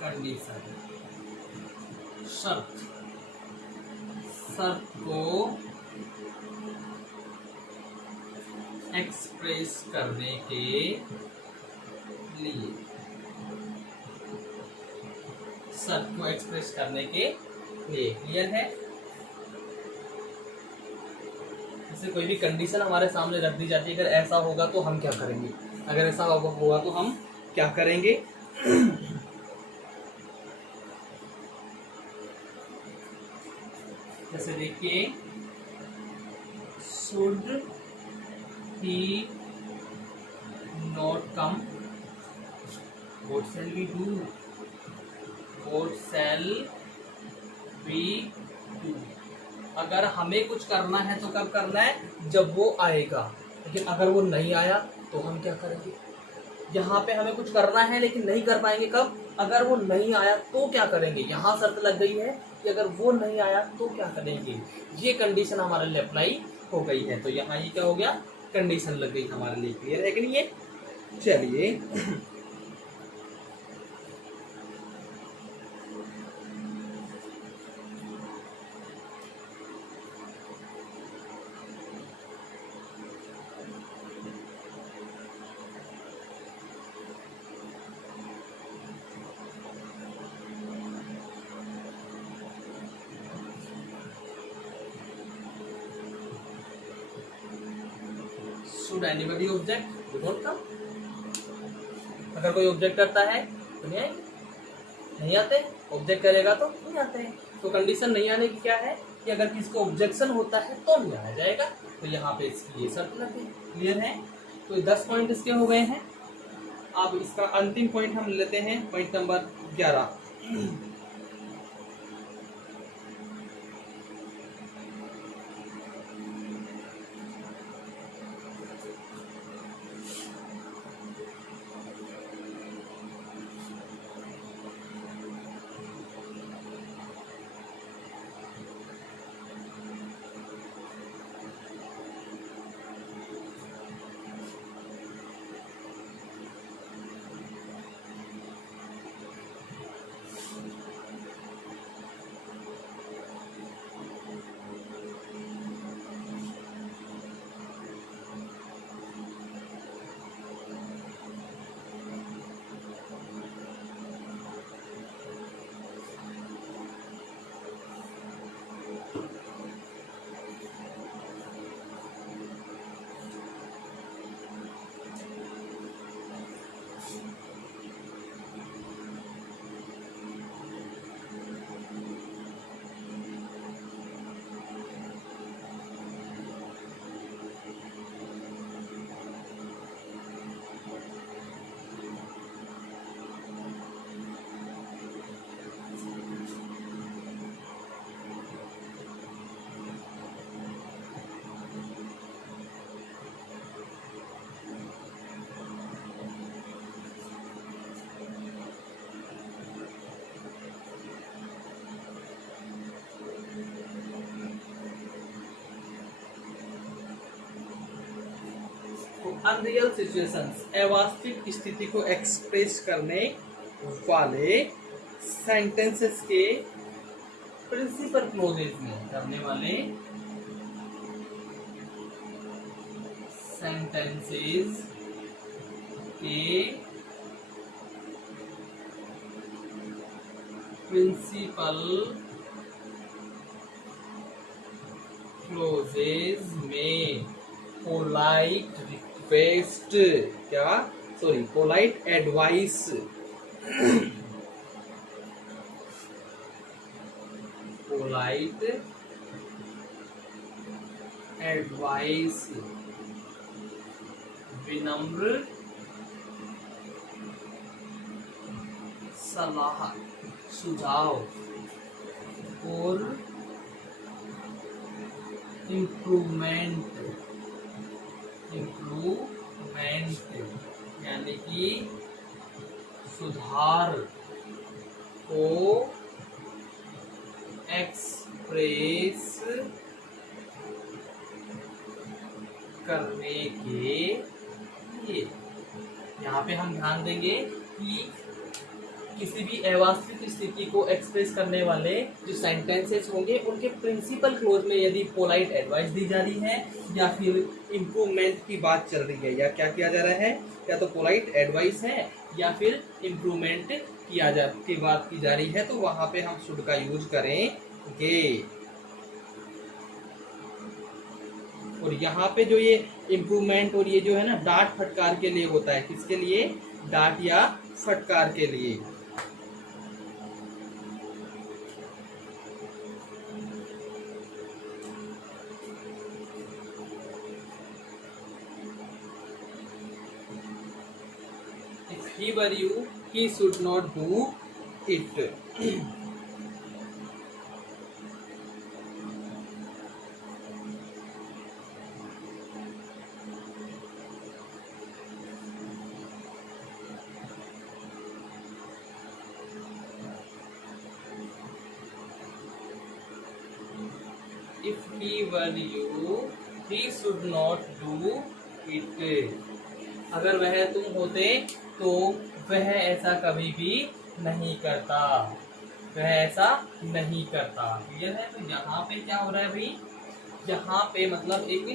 कंडीशन, शर्त को एक्सप्रेस करने के लिए, क्लियर है? जैसे कोई भी कंडीशन हमारे सामने रख दी जाती है, अगर ऐसा होगा तो हम क्या करेंगे, अगर ऐसा होगा तो हम क्या करेंगे। जैसे देखिए, should he not come, what shall we do, अगर हमें कुछ करना है तो कब करना है, जब वो आएगा। लेकिन अगर वो नहीं आया तो हम क्या करेंगे। यहाँ पे हमें कुछ करना है लेकिन नहीं कर पाएंगे, कब, अगर वो नहीं आया तो क्या करेंगे। यहाँ शर्त लग गई है कि अगर वो नहीं आया तो क्या करेंगे। ये कंडीशन हमारे लिए अप्लाई हो गई है। तो यहाँ ये क्या हो गया, कंडीशन लग गई हमारे लिए। क्लियर है कि नहीं? चलिए should anybody object? You don't come. अगर कोई ऑब्जेक्ट करता है तो नहीं आते, ऑब्जेक्ट करेगा तो नहीं आते हैं। तो कंडीशन नहीं आने की क्या है कि अगर किसको ऑब्जेक्शन होता है तो नहीं आया जाएगा। तो यहाँ पे इसकी ये शर्त लगी। क्लियर है? तो 10 पॉइंट इसके हो गए हैं। अब इसका अंतिम पॉइंट हम लेते हैं, पॉइंट नंबर 11। अनरियल सिचुएशंस, अवास्तविक स्थिति को एक्सप्रेस करने वाले सेंटेंसेस के प्रिंसिपल क्लोजेस में करने वाले सेंटेंसेस के प्रिंसिपल क्लोजेस में polite request polite advice polite advice विनम्र सलाह सुझाव और इम्प्रूवमेंट यानी कि सुधार को एक्सप्रेस करने के लिए। यहाँ पे हम ध्यान देंगे कि किसी भी अवास्तविक स्थिति को एक्सप्रेस करने वाले जो सेंटेंसेस होंगे उनके प्रिंसिपल क्लोज में यदि पोलाइट एडवाइस दी जा रही है या फिर इम्प्रूवमेंट की बात चल रही है या क्या किया जा रहा है, या तो पोलाइट एडवाइस है या फिर इम्प्रूवमेंट की बात की जा रही है, तो वहां पे हम शुड का यूज करेंगे। और यहाँ पे जो ये इम्प्रूवमेंट और ये जो है ना डांट फटकार के लिए होता है, किसके लिए? डांट या फटकार के लिए। If he were you, he should not do it. If he were you, he should not do it. अगर वह तुम होते तो वह ऐसा कभी भी नहीं करता, वह ऐसा नहीं करता। क्लियर है? तो यहाँ पे क्या हो रहा है भाई, यहाँ पे मतलब एक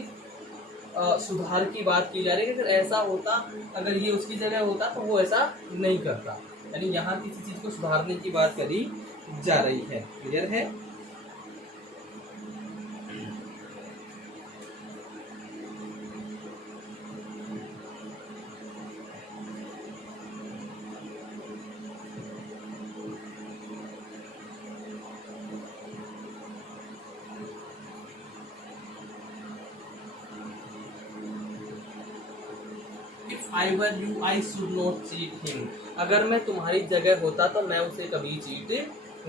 सुधार की बात की जा रही है। अगर ऐसा होता, अगर ये उसकी जगह होता तो वो ऐसा नहीं करता, यानी यहाँ किसी चीज को सुधारने की बात करी जा रही है। क्लियर है? If I were you, I should not cheat him. अगर मैं तुम्हारी जगह होता तो मैं उसे कभी चीट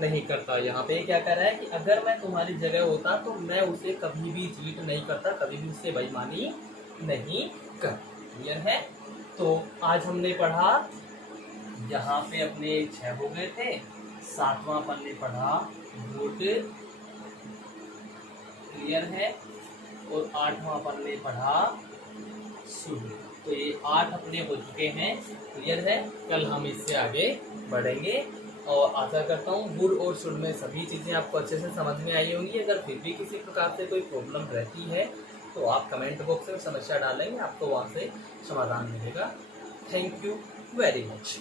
नहीं करता। यहाँ पे क्या कह रहा है कि अगर मैं तुम्हारी जगह होता तो मैं उसे कभी भी चीट नहीं करता, कभी भी उससे बेईमानी नहीं करता। क्लियर है? तो आज हमने पढ़ा, यहाँ पे अपने 6 हो गए थे, 7वां पन्ने पढ़ा गुड। क्लियर है? और 8वां पन्ने पढ़ा शुड। तो ये 8 अपने हो चुके हैं। क्लियर है? कल हम इससे आगे बढ़ेंगे और आशा करता हूँ गुड और शुड में सभी चीज़ें आपको अच्छे से समझ में आई होंगी। अगर फिर भी किसी प्रकार से कोई प्रॉब्लम रहती है तो आप कमेंट बॉक्स में समस्या डालेंगे, आपको वहाँ से समाधान मिलेगा। Thank you very much.